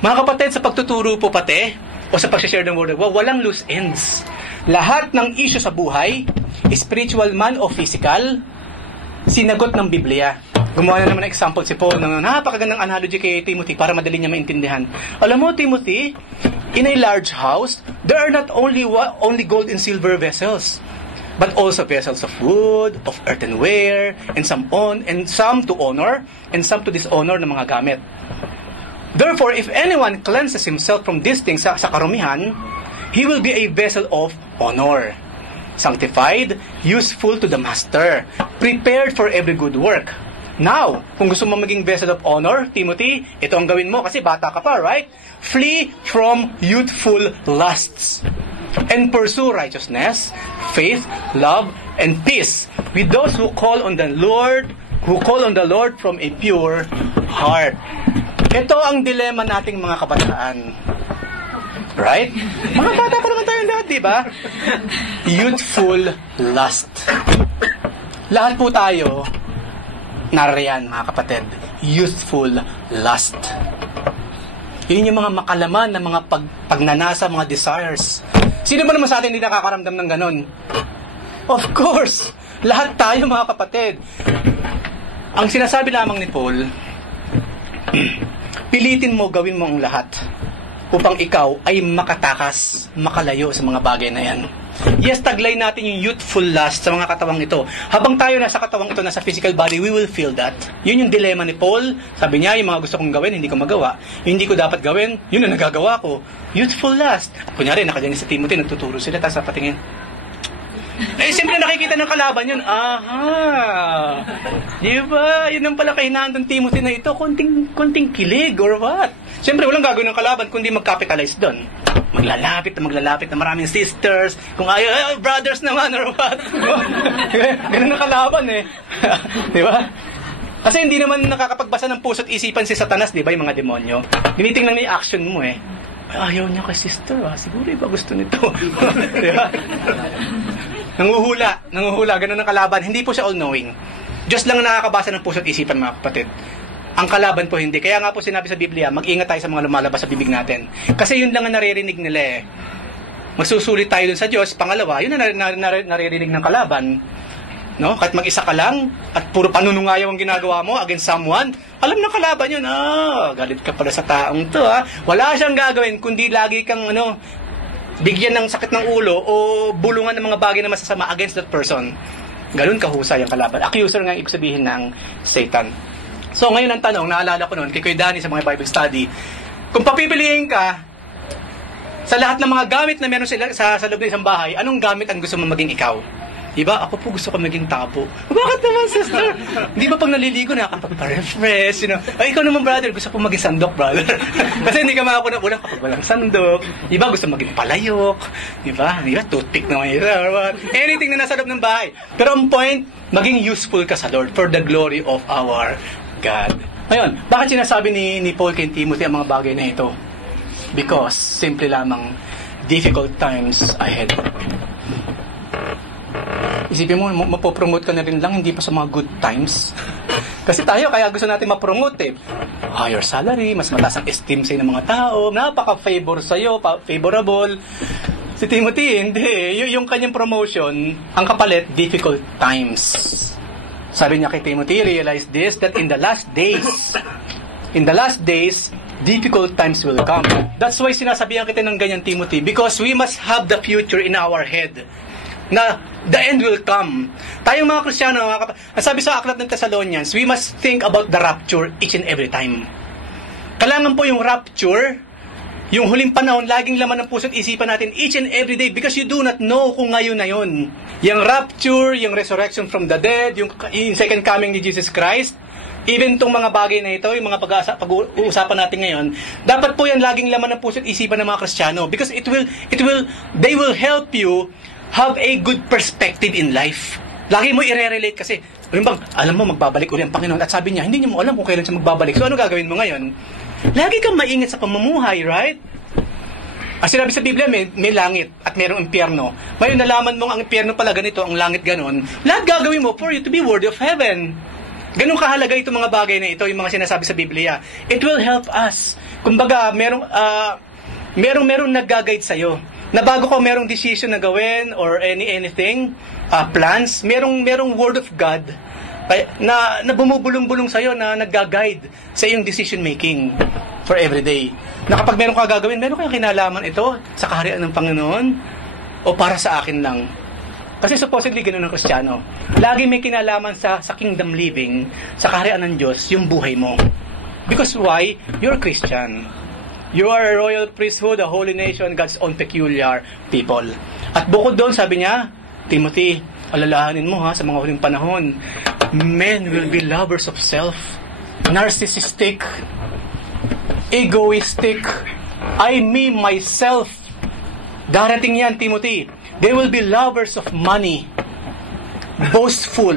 Mga kapatid, sa pagtuturo po pati, o sa pag-share ng word of God, walang loose ends. Lahat ng issue sa buhay, spiritual man o physical, sinagot ng Biblia. Gumawa na naman ng example si Paul ng napakagandang analogy kay Timothy para madali niya maintindihan. Alam mo, Timothy, in a large house, there are not only gold and silver vessels, but also vessels of wood, of earthenware, and some to honor, and some to dishonor ng mga gamit. Therefore, if anyone cleanses himself from these things sa karumihan, he will be a vessel of honor, sanctified, useful to the master, prepared for every good work. Now, kung gusto mo maging vessel of honor, Timothy, ito ang gawin mo kasi bata ka pa, right? Flee from youthful lusts and pursue righteousness, faith, love, and peace with those who call on the Lord from a pure heart. Ito ang dilema nating mga kabataan. Right? Mga bata pa naman tayo lahat, di ba? Youthful lust. Lahat po tayo nariyan, mga kapatid. Youthful lust. Yun yung mga makalaman ng mga pagnanasa, mga desires. Sino ba naman sa atin hindi nakakaramdam ng ganon? Of course! Lahat tayo, mga kapatid. Ang sinasabi lamang ni Paul, pilitin mo, gawin mo ang lahat upang ikaw ay makatakas, makalayo sa mga bagay na yan. Yes, taglay natin yung youthful lust sa mga katawang ito. Habang tayo nasa katawang ito, nasa physical body, we will feel that. Yun yung dilema ni Paul. Sabi niya, yung mga gusto kong gawin, hindi ko magawa. Yung hindi ko dapat gawin, yun ang nagagawa ko. Youthful lust. Kunyari, nakadyan sa Timothy, nagtuturo sila, tapos patingin. Siyempre nakikita ng kalaban yun. Aha! Di ba? Yun ang pala kahinaan ng Timothy na ito. Konting kilig or what? Siyempre walang gagawin ng kalaban kundi mag-capitalize doon. Maglalapit na maraming sisters. Kung ayaw, brothers naman or what? Ganun ang kalaban eh. Di ba? Kasi hindi naman nakakapagbasa ng puso't isipan si Satanas, di ba, yung mga demonyo? Tinitingnan niya yung action mo eh. Ayaw niya kay sister, siguro iba gusto nito. Di ba? Nanguhula, ganun ang kalaban. Hindi po siya all-knowing. Diyos lang nakakabasa ng puso't isipan, mga kapatid. Ang kalaban po hindi. Kaya nga po sinabi sa Biblia, mag-ingat tayo sa mga lumalabas sa bibig natin. Kasi yun lang ang naririnig nila eh. Magsusulit tayo dun sa Diyos. Pangalawa, yun ang naririnig ng kalaban. No? Kahit mag-isa ka lang, at puro panunungayaw ang ginagawa mo against someone, alam ng kalaban yun, galit ka pala sa taong to, Wala siyang gagawin, kundi lagi kang, bigyan ng sakit ng ulo o bulungan ng mga bagay na masasama against that person. Ganun kahusay ang kalaban. Accuser nga ang ibig sabihin ng Satan. So ngayon ang tanong, naalala ko noon kay Kuya Danny sa mga Bible study, kung papipiliin ka sa lahat ng mga gamit na meron sa loob ng isang bahay, anong gamit ang gusto mo maging ikaw? Iba, ako po gusto ko maging tabo. Bakit naman, sister? Hindi ba pag naliligo nakakapag-refresh, Ay, ikaw naman, brother, gusto ko maging sandok, brother. Kasi hindi ka makakunan kapag walang sandok. Iba, gusto maging palayok. Iba, toothpick naman yun. Anything na nasa loob ng bahay. Pero ang point, maging useful ka sa Lord for the glory of our God. Ngayon, bakit sinasabi ni Paul kay Timothy ang mga bagay na ito? Because, simple lamang, difficult times ahead. Isipin mo, mapopromote ka na rin lang, hindi pa sa mga good times. Kasi tayo, kaya gusto natin mapromote higher salary, mas mataas ang esteem sa'yo ng mga tao, napaka-favor sa'yo, favorable. Si Timothy, hindi. Yung kanyang promotion, ang kapalit, difficult times. Sabi niya kay Timothy, realize this, that in the last days, difficult times will come. That's why sinasabihan kita ng ganyan, Timothy, because we must have the future in our head. Na the end will come. Tayong mga Kristiyano, sabi sa aklat ng Thessalonians, we must think about the rapture each and every time. Kailangan po yung rapture, yung huling panahon, laging laman ng puso't isipan natin each and every day because you do not know kung ngayon na yun. Yung rapture, yung resurrection from the dead, yung second coming ni Jesus Christ, even tong mga bagay na ito, yung mga pag-uusapan natin ngayon, dapat po yan laging laman ng puso't isipan ng mga Kristiyano because they will help you have a good perspective in life. Lagi mo i-relate kasi, alam mo, magbabalik uli ang Panginoon. At sabi niya, hindi niyo mo alam kung kailan siya magbabalik. So, ano gagawin mo ngayon? Lagi kang maingat sa pamumuhay, right? Ang sinabi sa Biblia, may langit at mayroong impyerno. Ngayon, nalaman mo ang impyerno pala ganito, ang langit ganon. Lahat gagawin mo for you to be worthy of heaven. Ganun kahalaga itong mga bagay na ito, yung mga sinasabi sa Biblia. It will help us. Kumbaga, merong nag-guide sa'yo. Na bago ka merong decision na gawin or anything, plans, merong word of God na bumubulong-bulong sa'yo na nag-guide sa iyong decision making for every day. Na kapag meron ka gagawin, meron kayong kinalaman ito sa kaharian ng Panginoon o para sa akin lang. Kasi supposedly ganoon ang Kristiyano. Lagi may kinalaman sa kingdom living, sa kaharian ng Diyos, yung buhay mo. Because why? You're a Christian. You are a royal priesthood, a holy nation, God's own peculiar people. At bukod doon, sabi niya, Timothy, alalahanin mo sa mga huling panahon, men will be lovers of self, narcissistic, egoistic, I, me, myself. Darating yan, Timothy. They will be lovers of money, boastful,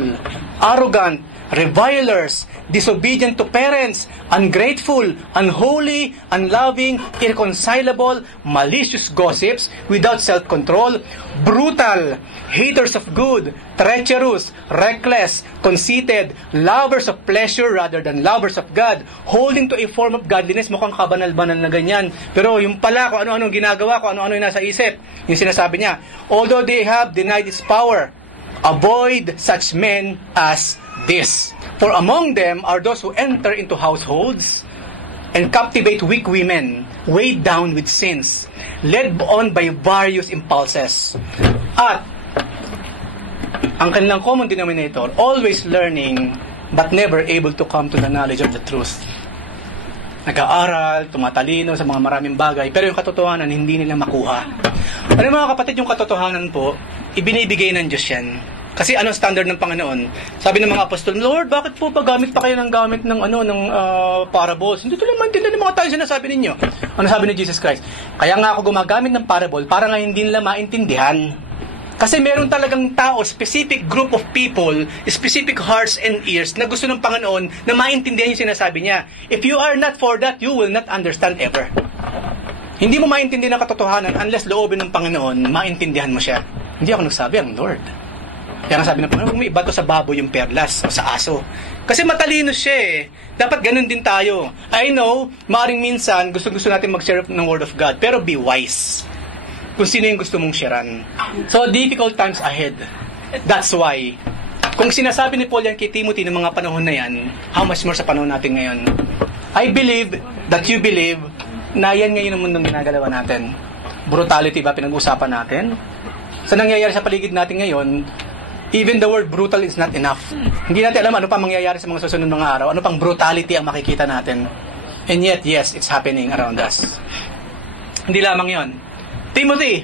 arrogant, revilers, disobedient to parents, ungrateful, unholy, unloving, irreconcilable, malicious gossips, without self-control, brutal, haters of good, treacherous, reckless, conceited, lovers of pleasure rather than lovers of God, holding to a form of godliness. Mukhang kabanal-banal na ganyan. Pero yung pala, kung ano-ano ginagawa, kung ano-ano yung nasa isip, yung sinasabi niya, although they have denied its power, avoid such men as this. For among them are those who enter into households and captivate weak women, weighed down with sins, led on by various impulses. At ang kanilang common denominator, always learning but never able to come to the knowledge of the truth. Nag-aaral, tumatalino sa mga maraming bagay, pero yung katotohanan hindi nila makuha. Ano mga kapatid, yung katotohanan po, ibinibigay ng Diyos yan. Kasi anong standard ng Panginoon? Sabi ng mga apostol, Lord, bakit po ba gamit pa kayo ng parables? Hindi ko naman maintindihan ng mga tayo sinasabi ninyo. Ano sabi ni Jesus Christ? Kaya nga ako gumagamit ng parable para nga hindi nila maintindihan. Kasi meron talagang tao, specific group of people, specific hearts and ears na gusto ng Panginoon na maintindihan yung sinasabi niya. If you are not for that, you will not understand ever. Hindi mo maintindihan ang katotohanan unless loobin ng Panginoon, maintindihan mo siya. Hindi ako nagsabi, ang Lord. Kaya nga sabi ng Panginoon, kung may iba to sa baboy yung perlas o sa aso. Kasi matalino siya eh. Dapat ganun din tayo. I know, maaaring minsan, gusto natin mag-share ng Word of God. Pero be wise. Kung sino yung gusto mong sharean. So, difficult times ahead. That's why, kung sinasabi ni Paul yan kay Timothy ng mga panahon na yan, how much more sa panahon natin ngayon? I believe that you believe na yan ngayon ang mundong ginagalawa natin. Brutality ba pinag-usapan natin? Sa nangyayari sa paligid natin ngayon, even the word brutal is not enough. Hindi natin alam ano pa mangyayari sa mga susunod mga araw. Ano pang brutality ang makikita natin. And yet, yes, it's happening around us. Hindi lamang yon. Timothy,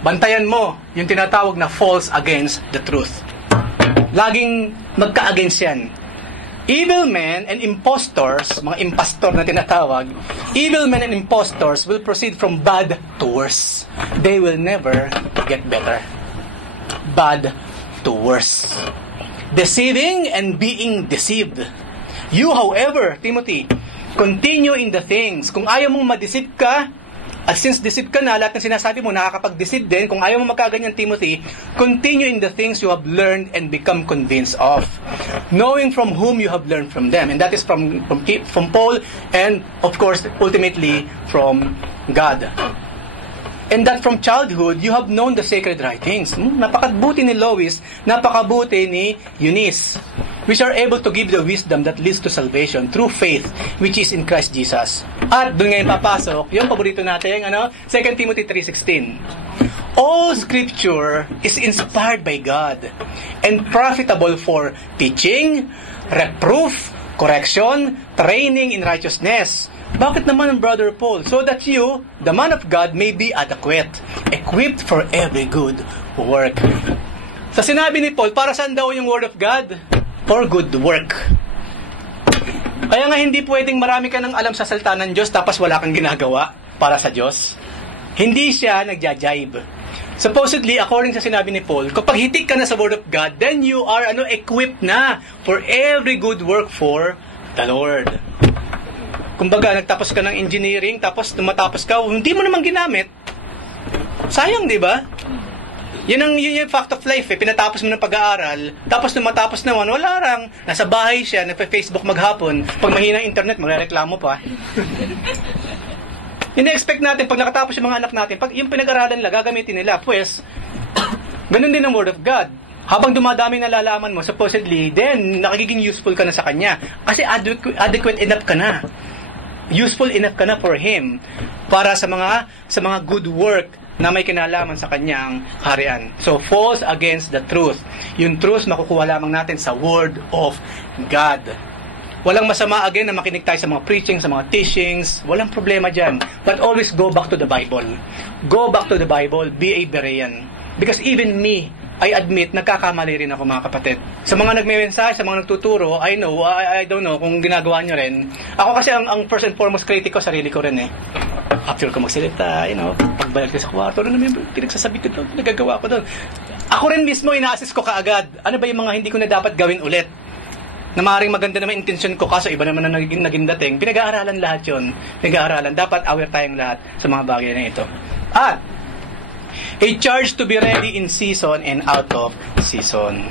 bantayan mo yung tinatawag na false against the truth. Laging magka-against yan. Evil men and impostors, mga impostor na tinatawag, evil men and impostors will proceed from bad to worse. They will never get better. Bad to worse. Deceiving and being deceived. You, however, Timothy, continue in the things. Kung ayaw mong ma-deceive ka, at since deceive ka na, lahat ng sinasabi mo, nakakapag-deceive din. Kung ayaw mo magkaganyan, Timothy, continue in the things you have learned and become convinced of. Knowing from whom you have learned from them. And that is from Paul and, of course, ultimately from God. And that from childhood, you have known the sacred writings. Napakabuti ni Lois, napakabuti ni Eunice, which are able to give the wisdom that leads to salvation through faith, which is in Christ Jesus. At doon ngayon papasok, yung paborito natin, 2 Timothy 3:16. All Scripture is inspired by God and profitable for teaching, reproof, correction, training in righteousness. Bakit naman, Brother Paul? So that you, the man of God, may be adequate, equipped for every good work. Sa sinabi ni Paul, para saan daw yung Word of God? For good work. Kaya nga hindi pwedeng marami ka nang alam sa salita ng Diyos tapos wala kang ginagawa para sa Diyos. Hindi siya nagja-jibe. Supposedly, according sa sinabi ni Paul, kapag hitik ka na sa Word of God, then you are equipped na for every good work for the Lord. Kumbaga, nagtapos ka ng engineering, tapos matapos ka, hindi mo naman ginamit. Sayang, di ba? Yun yung fact of life, pinatapos mo ng pag-aaral, tapos nung matapos naman, wala lang, nasa bahay siya, nagpa-Facebook maghapon, pag mahina internet, magreklamo pa. Ina-expect natin, pag nakatapos yung mga anak natin, pag yung pinag-aralan nila, gagamitin nila, pues, ganun din ang Word of God. Habang dumadami na lalaman mo, supposedly, then, nakagiging useful ka na sa Kanya. Kasi adequate enough ka na. Useful enough ka na for Him, para sa mga good work, na may kinalaman sa kanyang harian. So, false against the truth. Yung truth, makukuha lamang natin sa Word of God. Walang masama again na makinig tayo sa mga preaching, sa mga teachings. Walang problema dyan. But always go back to the Bible. Go back to the Bible. Be a Berean. Because even me, I admit, nagkakamali rin ako, mga kapatid. Sa mga nagme-mensahe, sa mga nagtuturo, I know, I don't know kung ginagawa nyo rin. Ako kasi ang first and foremost critic ko, sarili ko rin eh. After ko magsalita, pagbalik ko sa kwarto, ano naman yung pinagsasabi ko doon, nagagawa ko doon. Ako rin mismo, ina-assist ko kaagad. Ano ba yung mga hindi ko na dapat gawin ulit? Na maaaring maganda naman intention ko, kaso iba naman na naging dating. Pinag-aaralan lahat yun. Pinag-aaralan. Dapat aware tayong lahat sa mga bagay na ito. At, a charge to be ready in season and out of season.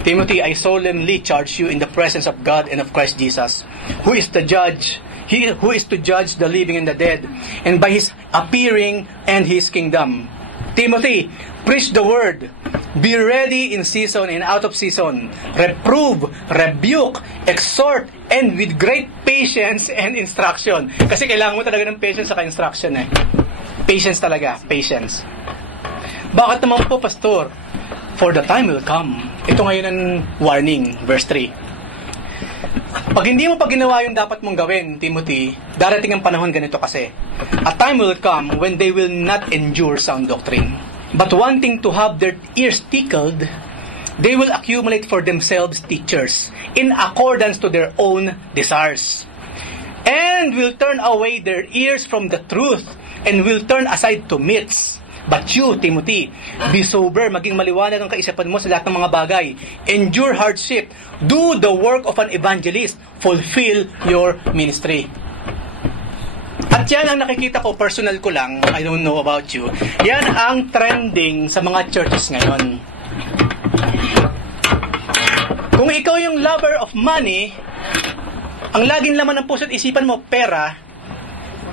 Timothy, I solemnly charge you in the presence of God and of Christ Jesus, who is the judge, who is to judge the living and the dead, and by His appearing and His kingdom. Timothy, preach the word. Be ready in season and out of season. Reprove, rebuke, exhort, and with great patience and instruction. Kasi kailangan mo talaga ng patience sa instruction eh. Patience talaga, patience. Bakit naman po, Pastor? For the time will come. Ito ngayon ang warning, verse 3. Pag hindi mo pa ginawa yung dapat mong gawin, Timothy, darating ang panahon ganito kasi. A time will come when they will not endure sound doctrine. But wanting to have their ears tickled, they will accumulate for themselves teachers in accordance to their own desires. And will turn away their ears from the truth and will turn aside to myths. But you, Timothy, be sober, maging maliwanag ang kaisipan mo sa lahat ng mga bagay. Endure hardship. Do the work of an evangelist. Fulfill your ministry. At yan ang nakikita ko, personal ko lang, I don't know about you, yan ang trending sa mga churches ngayon. Kung ikaw yung lover of money, ang laging laman ng puso't isipan mo, pera,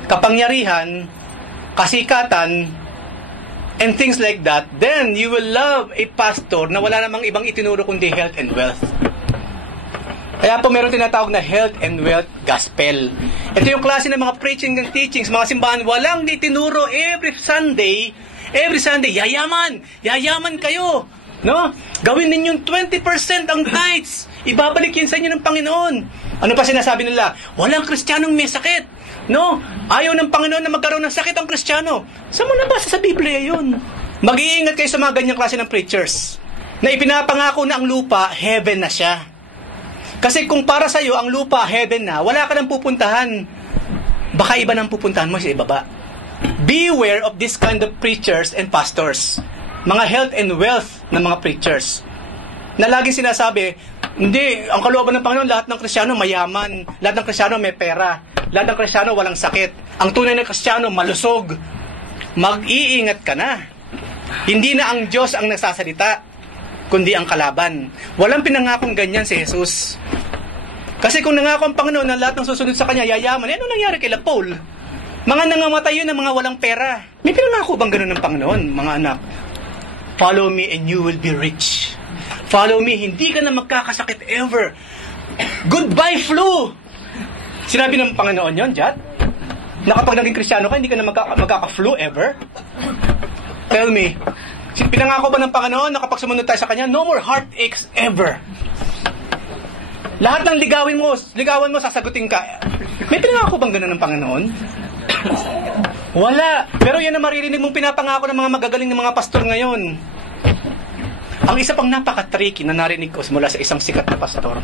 kapangyarihan, kasikatan, and things like that, then you will love a pastor na wala namang ibang itinuro kundi health and wealth. Kaya po meron tinatawag na health and wealth gospel. Ito yung klase ng mga preaching and teachings, mga simbahan, walang itinuro every Sunday, yayaman kayo. No? Gawin ninyong 20% ang tithes. Ibabalik yun sa inyo ng Panginoon. Ano pa sinasabi nila? Walang Kristiyanong may sakit. No? Ayaw ng Panginoon na magkaroon ng sakit ang Kristiyano. Saan mo nabasa sa Biblia yun? Mag-iingat kayo sa mga ganyang klase ng preachers na ipinapangako na ang lupa, heaven na siya. Kasi kung para sa iyo ang lupa, heaven na, wala ka nang pupuntahan. Baka iba nang pupuntahan mo sa ibaba. Beware of this kind of preachers and pastors. Mga health and wealth na mga preachers. Na laging sinasabi, hindi, ang kalooban ng Panginoon, lahat ng Kristiyano mayaman, lahat ng Kristiyano may pera, lahat ng Kristiyano walang sakit. Ang tunay na Kristiyano malusog. Mag-iingat ka na. Hindi na ang Diyos ang nagsasalita, kundi ang kalaban. Walang pinangakong ganyan si Jesus. Kasi kung nangako ang Panginoon na lahat ng susunod sa Kanya yayaman, ano nangyari kay Paul? Mga nangamatay yun ng mga walang pera. May pinangako bang ganun ng Panginoon, mga anak? Follow me and you will be rich. Follow me, hindi ka na magkakasakit ever. Goodbye flu! Sinabi ng Panginoon yun, Jad? Na kapag naging Kristiyano ka, hindi ka na magkaka-flu ever? Tell me, pinangako ba ng Panginoon na kapag sumunod tayo sa Kanya, no more heartaches ever? Lahat ng ligawan mo, sasagutin ka. May pinangako bang ganun ng Panginoon? Wala. Pero yan ang maririnig mong pinapangako ng mga magagaling ng mga pastor ngayon. Ang isa pang napaka-tricky na narinig ko mula sa isang sikat na pastor.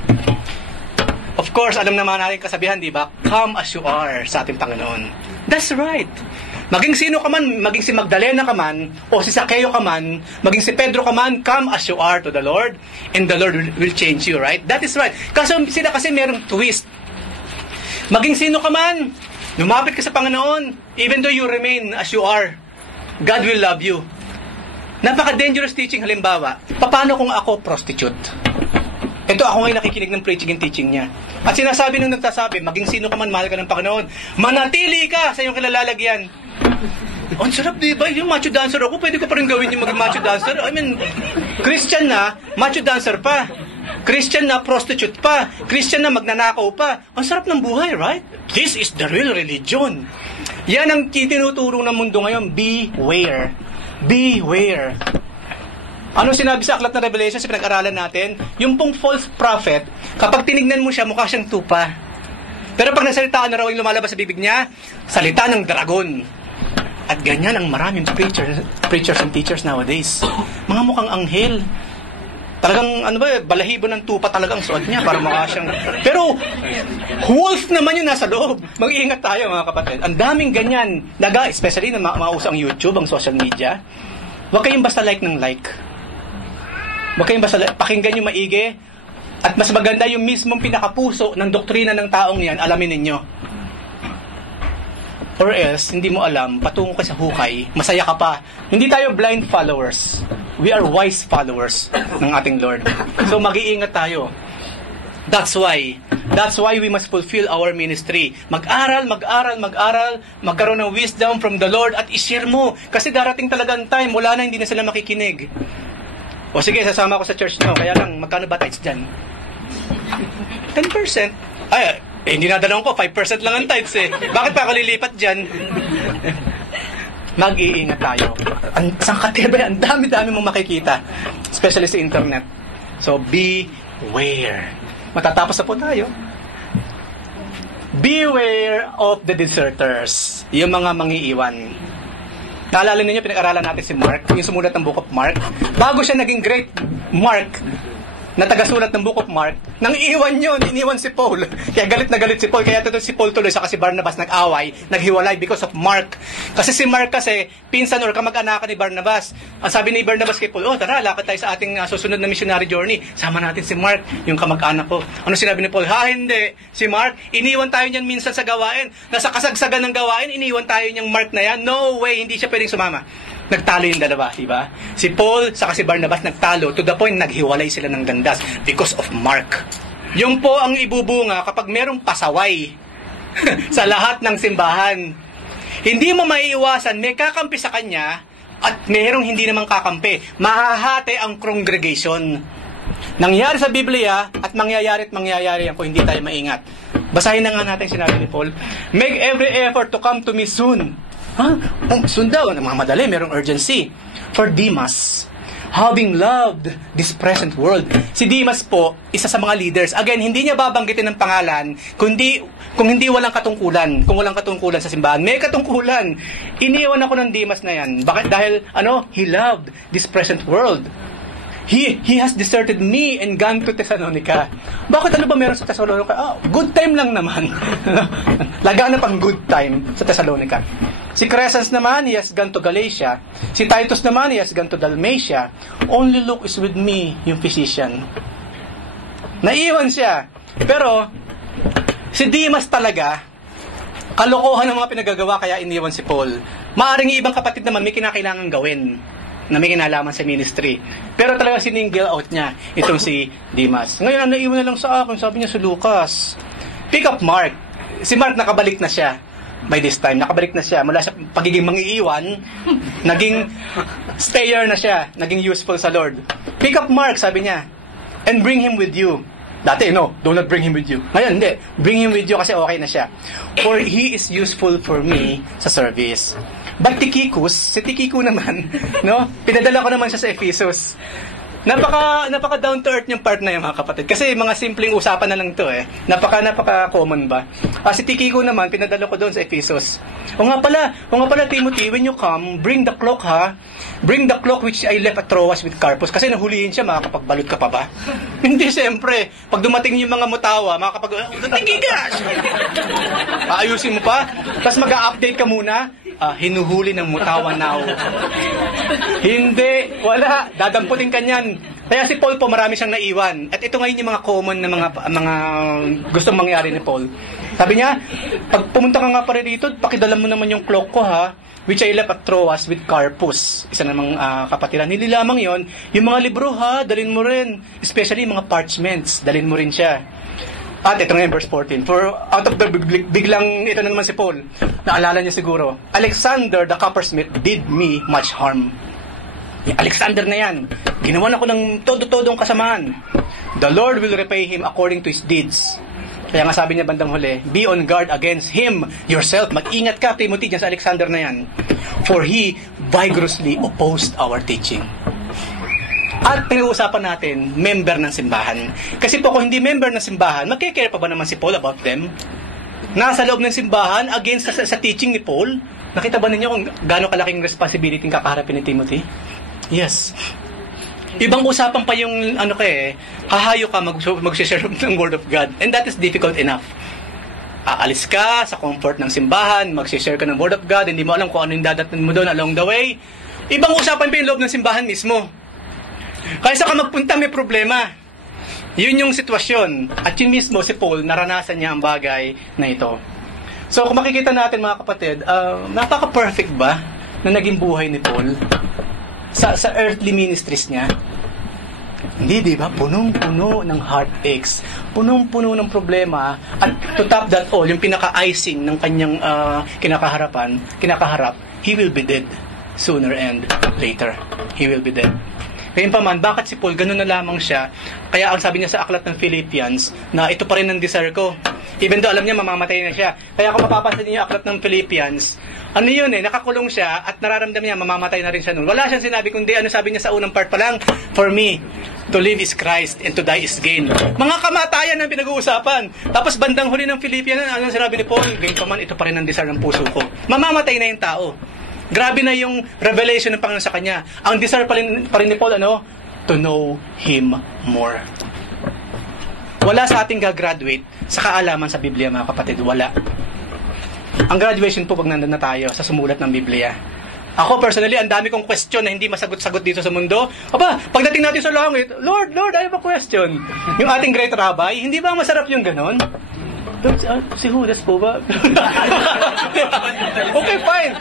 Of course, alam naman natin kasabihan, di ba? Come as you are sa ating Panginoon. That's right. Maging sino ka man, maging si Magdalena ka man, o si Zaccheo ka man, maging si Pedro ka man, come as you are to the Lord, and the Lord will change you, right? That is right. Sila kasi merong twist. Maging sino ka man, lumapit ka sa Panginoon, even though you remain as you are, God will love you. Napaka-dangerous teaching, halimbawa, paano kung ako prostitute? Ito, ako ngayon nakikinig ng preaching and teaching niya. At sinasabi nung nagsasabi, maging sino ka man, mahal ka ng Panginoon, manatili ka sa iyong kilalalagyan. Ang sarap, di ba? Yung macho dancer ako, pwede ko pa rin gawin yung maging macho dancer. I mean, Christian na, macho dancer pa. Christian na, prostitute pa. Christian na, magnanakaw pa. Ang sarap ng buhay, right? This is the real religion. Yan ang tinuturo ng mundo ngayon. Beware. Beware. Ano sinabi sa Aklat ng Revelation sa pinag-aralan natin? Yung pong false prophet, kapag tinignan mo siya, mukha siyang tupa. Pero pag nasalitaan na raw yung lumalabas sa bibig niya, salita ng dragon. At ganyan ang maraming preachers and teachers nowadays. Mga mukhang anghel. Talagang, balahibo ng tupa talagang suot niya para mukha siyang... Pero, wolf naman yun nasa loob. Mag-iingat tayo, mga kapatid. Ang daming ganyan. Especially na mauso ang YouTube, ang social media. Huwag kayong basta like ng like. Huwag kayong basta pakinggan yung maigi. At mas maganda yung mismong pinakapuso ng doktrina ng taong yan, alamin ninyo. Or else, hindi mo alam, patungo ka sa hukay, masaya ka pa. Hindi tayo blind followers. We are wise followers ng ating Lord. So mag-iingat tayo. That's why we must fulfill our ministry. Mag-aral, magkaroon ng wisdom from the Lord at i-share mo. Kasi darating talaga ang time, wala na, hindi na sila makikinig. O sige, sasama ko sa church nyo. Kaya lang, magkano ba tithes dyan? 10%. Ay, hindi nadalawang ko, 5% lang ang tithes eh. Bakit pa ako lilipat dyan? Mag-iingat tayo. Ang sangkatibay, ang dami-dami mong makikita. Especially sa internet. So, beware. Matatapos na po tayo. Beware of the deserters. Yung mga mangiiwan. Naalala ninyo, pinag-aralan natin si Mark, yung sumulat ng Book of Mark. Bago siya naging great Mark, na tagasulat ng Book of Mark, nang iiwan yun, iniwan si Paul. Kaya galit na galit si Paul. Kaya ito si Paul tuloy, saka si Barnabas nag-away, naghiwalay because of Mark. Kasi si Mark kasi, pinsan or kamag-anakan ni Barnabas. Ang sabi ni Barnabas kay Paul, tara, lakad tayo sa ating susunod na missionary journey. Sama natin si Mark, yung kamag-anak ko. Ano sinabi ni Paul? Hindi. Si Mark, iniwan tayo niyan minsan sa gawain. Nasa kasagsagan ng gawain, iniwan tayo niyang Mark na yan. No way, hindi siya pwedeng sumama. Nagtalo yung dalawa, diba? Si Paul saka si Barnabas nagtalo to the point naghiwalay sila ng landas because of Mark. Yung po ang ibubunga kapag merong pasaway sa lahat ng simbahan. Hindi mo maiiwasan, may kakampi sa kanya at merong hindi naman kakampi. Mahahati ang congregation. Nangyari sa Biblia at mangyayari yan kung hindi tayo maingat. Basahin na nga natin sinabi ni Paul. Make every effort to come to me soon. Soon daw, mga madali, merong urgency. For Demas, having loved this present world. Si Demas po, isa sa mga leaders. Again, hindi niya babanggitin ng pangalan, kung hindi walang katungkulan. Kung walang katungkulan sa simbahan, may katungkulan. Iniwan ako ng Demas na yan. Bakit? Dahil, he loved this present world. He has deserted me and gone to Thessalonica. Bakit ano ba meron sa Thessalonica? Good time lang naman. Lagaan na pang good time sa Thessalonica. Si Crescens naman, he has gone to Galatia. Si Titus naman, he has gone to Dalmatia. Only Luke is with me, yung physician. Naiwan siya. Pero, si Demas talaga, kalokohan ng mga pinagagawa kaya iniwan si Paul. Maaring yung ibang kapatid naman may kinakailangan gawin na may kinalaman sa ministry. Pero talaga sininggle out niya itong si Demas. Ngayon, naiwan na lang sa akin. Sabi niya si Lucas. Pick up Mark. Si Mark nakabalik na siya. By this time, nakabalik na siya. Mula sa pagiging mangiiwan, naging stayer na siya. Naging useful sa Lord. Pick up Mark, sabi niya. And bring him with you. Dati, no, do not bring him with you. Ngayon, hindi. Bring him with you kasi okay na siya. For he is useful for me sa service. But Tychicus, si Tychicus naman, no, pinadala ko naman siya sa Ephesus. Napaka down to earth yung part na yung mga kapatid. Kasi mga simpleng usapan na lang to Napaka common ba? Si Tychicus naman, pinadala ko doon sa Ephesus. O nga pala, Timothy, when you come, bring the cloak Bring the cloak which I left at Troas with Carpus. Kasi nahulihin siya, makakapagbalot ka pa ba? Hindi, siyempre. Pag dumating yung mga mutawa, Tigigas! Paayusin mo pa. Tapos mag-a-update ka muna. Hinuhuli ng mutawa now. Hindi, wala. Dadamputin ka niyan. Kaya si Paul po, marami siyang naiwan. At ito ngayon yung mga common na mga gustong mangyari ni Paul. Sabi niya, pag pumunta ka nga pa rin dito, pakidala mo naman yung cloak ko which I left at Troas with Carpus. Isa namang kapatiran. Hindi lamang yon, yung mga libro dalin mo rin. Especially yung mga parchments, dalin mo rin siya. At ito nga yung verse 14. For out of the biglang, ito na naman si Paul. Naalala niya siguro, Alexander the coppersmith did me much harm. Yung Alexander na yan. Ginawan ako ng todo-todong kasamaan. The Lord will repay him according to his deeds. Kaya nga sabi niya bandang huli, be on guard against him yourself. Mag-ingat ka, Timothy, dyan sa Alexander na yan. For he vigorously opposed our teaching. At pinag-uusapan natin, member ng simbahan. Kasi po kung hindi member ng simbahan, magkikare pa ba naman si Paul about them? Nasa loob ng simbahan, against sa teaching ni Paul, nakita ba ninyo kung gaano kalaking responsibility yung kakaharapin ni Timothy? Yes. Ibang usapan pa yung hahayo ka mag-share ng Word of God. And that is difficult enough. Aalis ka sa comfort ng simbahan, mag-share ka ng Word of God, hindi mo alam kung ano yung dadatnan mo doon along the way. Ibang usapan pa yung loob ng simbahan mismo. Kaysa ka magpunta, may problema. Yun yung sitwasyon. At yun mismo, si Paul, naranasan niya ang bagay na ito. So, kung makikita natin mga kapatid, napaka-perfect ba na naging buhay ni Paul sa earthly ministries niya? Hindi, di ba? Punong-puno ng heartaches. Punong-puno ng problema. At to top that all, yung pinaka-icing ng kanyang kinakaharap, he will be dead sooner and later. He will be dead. Kaya pa man, bakit si Paul ganun na lamang siya? Kaya ang sabi niya sa aklat ng Philippians, na ito pa rin ang desire ko. Even though alam niya mamamatay na siya. Kaya kung mapapansin niyo yung aklat ng Philippians, nakakulong siya at nararamdaman niya mamamatay na rin siya noon. Wala siyang sinabi, kundi sabi niya sa unang part pa lang, for me, to live is Christ and to die is gain. Mga kamatayan ang pinag-uusapan. Tapos bandang huli ng Philippians, ano sinabi ni Paul? Gain pa man, ito pa rin ang desire ng puso ko. Mamamatay na yung tao. Grabe na yung revelation ng Panginoon sa kanya. Ang desire pa rin ni Paul, to know Him more. Wala sa ating gagraduate sa kaalaman sa Biblia, mga kapatid. Wala. Ang graduation po pag nandun na tayo sa sumulat ng Biblia. Ako personally, ang dami kong question na hindi masagot-sagot dito sa mundo. Pagdating natin sa langit, Lord, I have a question. Yung ating great rabbi, hindi ba masarap yung ganon? Si Judas po ba? Okay, fine.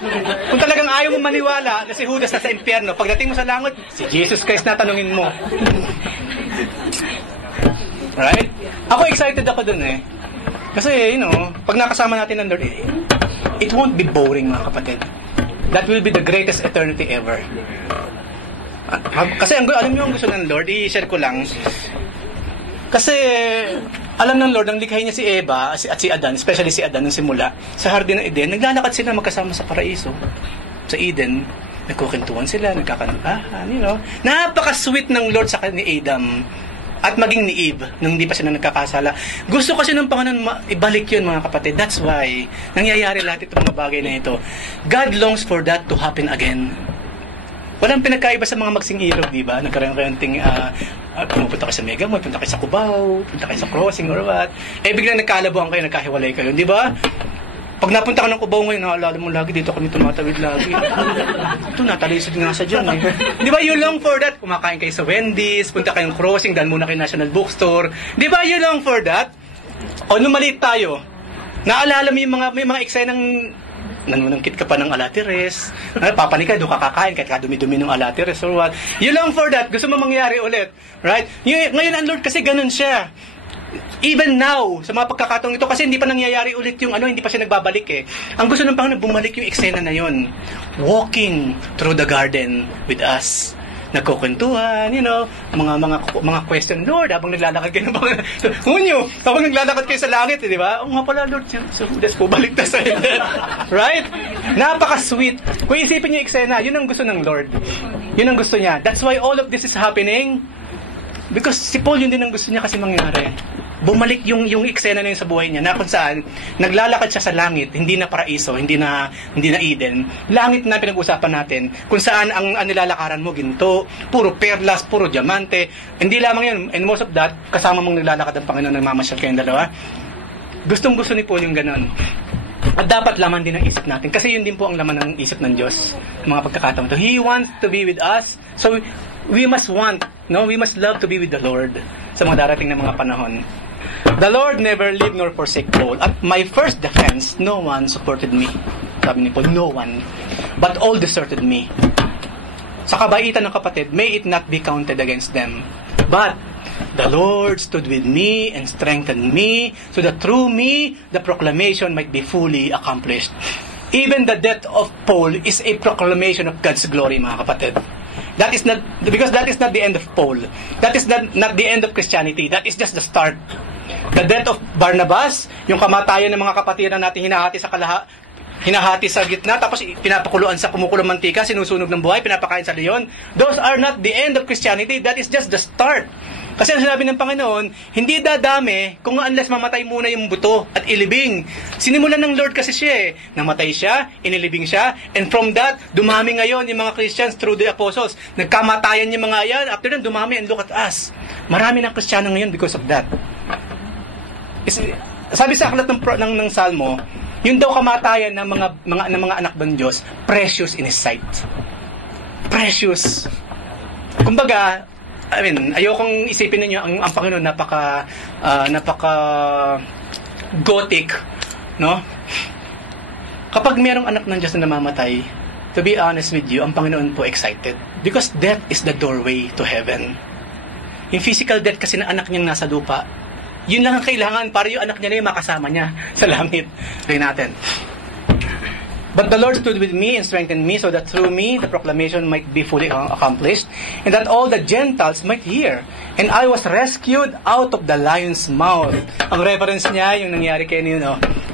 Kung talagang ayaw mo maniwala na si Judas na sa impyerno, pagdating mo sa langit, si Jesus Christ na tanungin mo. Right? Ako excited ako dun Kasi, pag nakasama natin ng Lord, it won't be boring, mga kapatid. That will be the greatest eternity ever. Kasi alam niyo ang gusto ng Lord, i-share ko lang. Kasi alam ng Lord, ang likhain niya si Eva at si Adan, especially si Adan nung simula, sa Hardin ng Eden, naglalakad sila magkasama sa paraiso, sa Eden. nagkukentuhan sila, nagkakantahan, Napaka-sweet ng Lord sa ni Adam at maging ni Eve nung hindi pa sila nagkakasala. Gusto kasi ng Panginoon ibalik yun, mga kapatid. That's why nangyayari lahat itong mga bagay na ito. God longs for that to happen again. Walang pinagkaiba sa mga magsing-ilog, di ba? Nagkaroon kayo pumupunta kayo sa Mega Mall, punta kayo sa Cubao, punta kayo sa Crossing or what. Biglang nagkalabuhan kayo, nagkahiwalay kayo, di ba? Pag napunta ka ng Cubao ngayon, naalala mo lagi, dito kami tumatawid lagi. Ito, natalisod nga sa dyan eh. Di ba, you long for that? Kumakain kayo sa Wendy's, punta kayong Crossing, dahil muna kayo National Bookstore. Di ba, you long for that? O, nung maliit tayo, naalala mo yung may mga eksenang nanunangkit ka pa ng alateres. Papanik ka, doon ka kakain, kahit kadumi-dumi ng alateres or what. You long for that, gusto mo mangyari ulit. Right? Ngayon, ang Lord kasi ganun siya. Even now, sa mga pagkakataong ito, kasi hindi pa nangyayari ulit yung hindi pa siya nagbabalik eh. Ang gusto ng Panginoon, bumalik yung eksena na yon. Walking through the garden with us. Nagkukwentuhan, mga question, Lord, habang naglalakad kayo habang naglalakad kayo sa langit, di ba? Nga pala, Lord, so let's go, balik na sa'yo. Right? Napaka-sweet. Kung isipin niyo yung eksena, yun ang gusto ng Lord. Yun ang gusto niya. That's why all of this is happening. Because si Paul, yun din ang gusto niya kasi mangyari. Bumalik yung eksena na yun sa buhay niya, na kung saan naglalakad siya sa langit, hindi na paraiso, hindi na Eden. Langit na pinag-usapan natin, kung saan ang nilalakaran mo, ginto, puro perlas, puro diamante. Hindi lamang yun, and most of that, kasama mong naglalakad ang Panginoon, nagmamasyal kayong dalawa. Gustong-gusto ni Paul yung ganon. At dapat laman din ang isip natin, kasi yun din po ang laman ng isip ng Diyos, mga pagkakataon to. He wants to be with us, so we must love to be with the Lord sa mga darating na mga panahon. The Lord never leave nor forsake Paul. At my first defense, no one supported me. Sabi ni Paul, no one. But all deserted me. Sa kabaitan ng kapatid, may it not be counted against them. But the Lord stood with me and strengthened me, so that through me, the proclamation might be fully accomplished. Even the death of Paul is a proclamation of God's glory, mga kapatid. That is not the end of Paul. That is not the end of Christianity. That is just the start. The death of Barnabas, yung kamatayan ng mga kapatiran natin hinahati sa gitna, tapos pinapakuluan sa kumukulong mantika, sinusunog ng buhay, pinapakain sa leon. Those are not the end of Christianity. That is just the start. Kasi ang sinabi ng Panginoon, hindi dadami kung unless mamatay muna yung buto at ilibing. Sinimulan ng Lord kasi siya eh. Namatay siya, inilibing siya, and from that, dumami ngayon yung mga Christians through the apostles. Nagkamatayan yung mga yan, after that, dumami, and look at us. Marami ng Kristiyano ngayon because of that. Sabi sa aklat ng Salmo, yun daw kamatayan ng mga anak ng Diyos, precious in His sight. Precious. Kumbaga, ayokong isipin ninyo ang Panginoon napaka gothic, no? Kapag merong anak ng Diyos na namamatay, to be honest with you, ang Panginoon po excited. Because death is the doorway to heaven. Yung physical death kasi ng anak niyang nasa lupa, yun lang ang kailangan para yung anak niya na yung makasama niya sa langit. Tingnan natin. But the Lord stood with me and strengthened me, so that through me the proclamation might be fully accomplished, and that all the Gentiles might hear. And I was rescued out of the lion's mouth. Ang reference niya, yung nangyari kay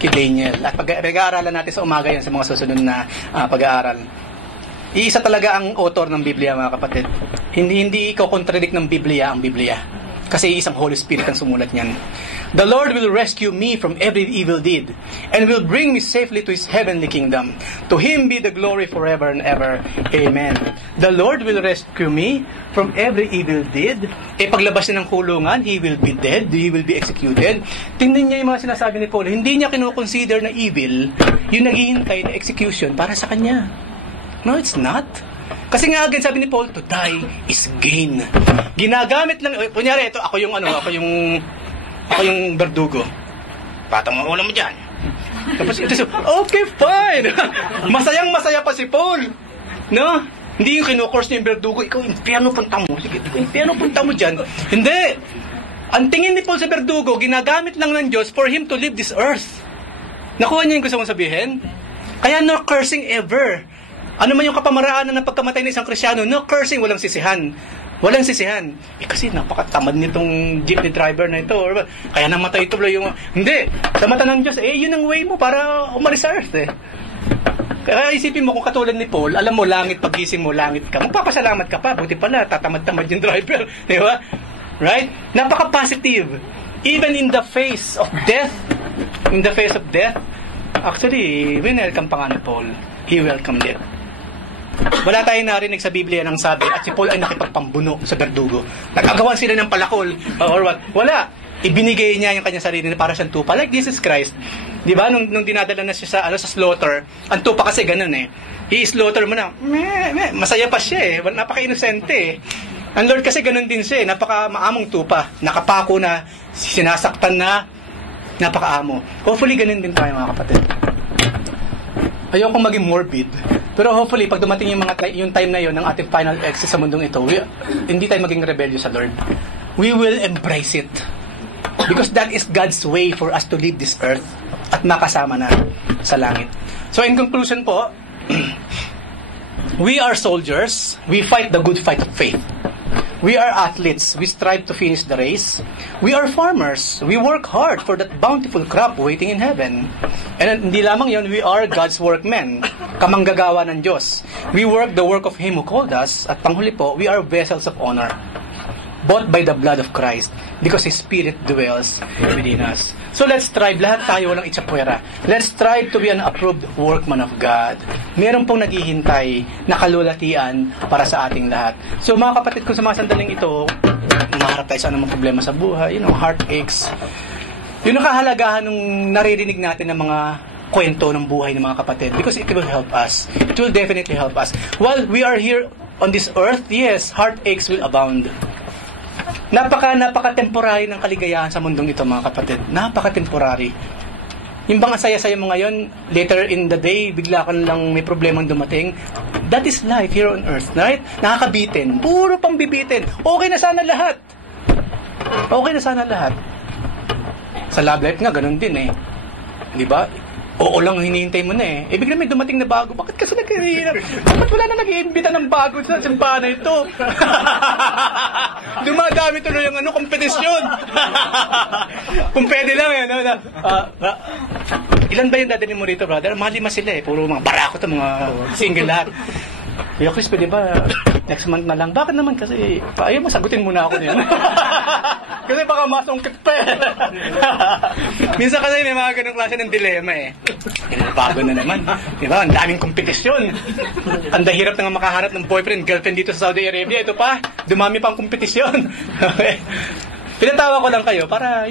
Daniel. At pag-aaralan natin sa umaga yan, sa mga susunod na pag-aaral. Iisa talaga ang author ng Biblia, mga kapatid. Hindi ikaw contradict ng Biblia ang Biblia. Kasi isang Holy Spirit ang sumulat niyan. The Lord will rescue me from every evil deed, and will bring me safely to His heavenly kingdom. To Him be the glory forever and ever. Amen. The Lord will rescue me from every evil deed. Paglabas niya ng kulungan, He will be dead, He will be executed. Tingnan niya yung mga sinasabi ni Paul. Hindi niya kinoconsider na evil yung naghihintay na execution para sa kanya. No, it's not. Kasi nga again, sabi ni Paul, to die is gain. Ginagamit lang, kunyari, ito, ako yung berdugo. Patang mo ulam mo dyan. Tapos ito, okay, fine. Masayang-masaya pa si Paul. No? Hindi yung kinukurs niya yung berdugo, ikaw, impyerno punta mo. Sige, ikaw, impyerno punta mo dyan. Hindi. Ang tingin ni Paul sa berdugo, ginagamit lang ng Diyos for him to leave this earth. Nakuha niya yung gusto mong sabihin? Kaya no cursing ever. Ano man yung kapamaraanan ng pagkamatay ng isang Kristiyano, no cursing, walang sisihan. Walang sisihan. Kasi napakatamad nitong jeepney driver na ito. Kaya namatay ito yung... Hindi. Sa mata ng Diyos, yun ang way mo para umalis sa earth eh. Kaya isipin mo kung katulad ni Paul, alam mo, langit, pagising mo, langit ka. Magpapasalamat ka pa. Buti pala, tatamad-tamad yung driver. Di ba? Right? Napaka-positive. Even in the face of death, actually, winelcome pa nga ni Paul. He welcomed it. Wala tayong narinig sa Biblia nang sabi, at si Paul ay nakipagpambuno sa berdugo. Nagagawan sila ng palakol, or what? Wala. Ibinigay niya yung kanyang sarili na para siyang tupa. Like Jesus Christ. Di ba? Nung dinadala na siya sa slaughter, ang tupa kasi ganun eh. I-slaughter mo na, masaya pa siya eh. Napaka-inosente eh. Ang Lord kasi ganun din siya eh. Napaka-maamong tupa. Nakapako na, sinasaktan na, napaka-amo. Hopefully ganun din tayo mga kapatid. Ayokong maging morbid. Pero hopefully, pag dumating yung time na yon ng ating final exit sa mundong ito, hindi tayo maging rebellious sa Lord. We will embrace it. Because that is God's way for us to leave this earth at makasama na sa langit. So in conclusion po, we are soldiers. We fight the good fight of faith. We are athletes. We strive to finish the race. We are farmers. We work hard for that bountiful crop waiting in heaven. And hindi lamang yon, we are God's workmen. Kamanggagawa ng Diyos. We work the work of Him who called us. At panghuli po, we are vessels of honor. Bought by the blood of Christ because His Spirit dwells within us. So let's strive. Lahat tayo walang itsapwera. Let's strive to be an approved workman of God. Meron pong naghihintay na kalulatian para sa ating lahat. So mga kapatid, kung sa mga sandaling ito, maharap tayo sa anumang problema sa buhay, heartaches. Yun ang kahalagahan nung naririnig natin ng mga kwento ng buhay ng mga kapatid because it will help us. It will definitely help us. While we are here on this earth, yes, heartaches will abound. Napaka-temporary ng kaligayahan sa mundong ito mga kapatid. Napaka-temporary. Yung bang saya-saya mo ngayon, later in the day, bigla ka lang may problemang dumating. That is life here on earth, right? Nakakabitin. Puro pang bibitin. Okay na sana lahat. Okay na sana lahat. Sa love life nga, ganun din eh. Di ba? Oo lang hinihintay mo na eh. Eh, bigla may dumating na bago. Bakit kasi nagkahirap? Bakit wala na nag-iimbita ng bago sa simbahan na ito? Dumadami tuloy yung kompetisyon. Kung pwede lang eh. Ilan ba yung dadalhin mo rito, brother? Mga 5 sila eh. Puro mga barako to, mga single lahat. Yo, Chris, pwede ba next month na lang? Bakit naman? Kasi, ayaw mo, sagutin muna ako niyan. Kasi baka masungkit pa eh. Minsan kasi may mga ganong klase ng dilema eh. Bago na naman. Diba? Ang daming kompetisyon. Ang dahirap na nga makaharap ng boyfriend, girlfriend dito sa Saudi Arabia. Ito pa, dumami pang kompetisyon. Okay. Pinatawa ko lang kayo para,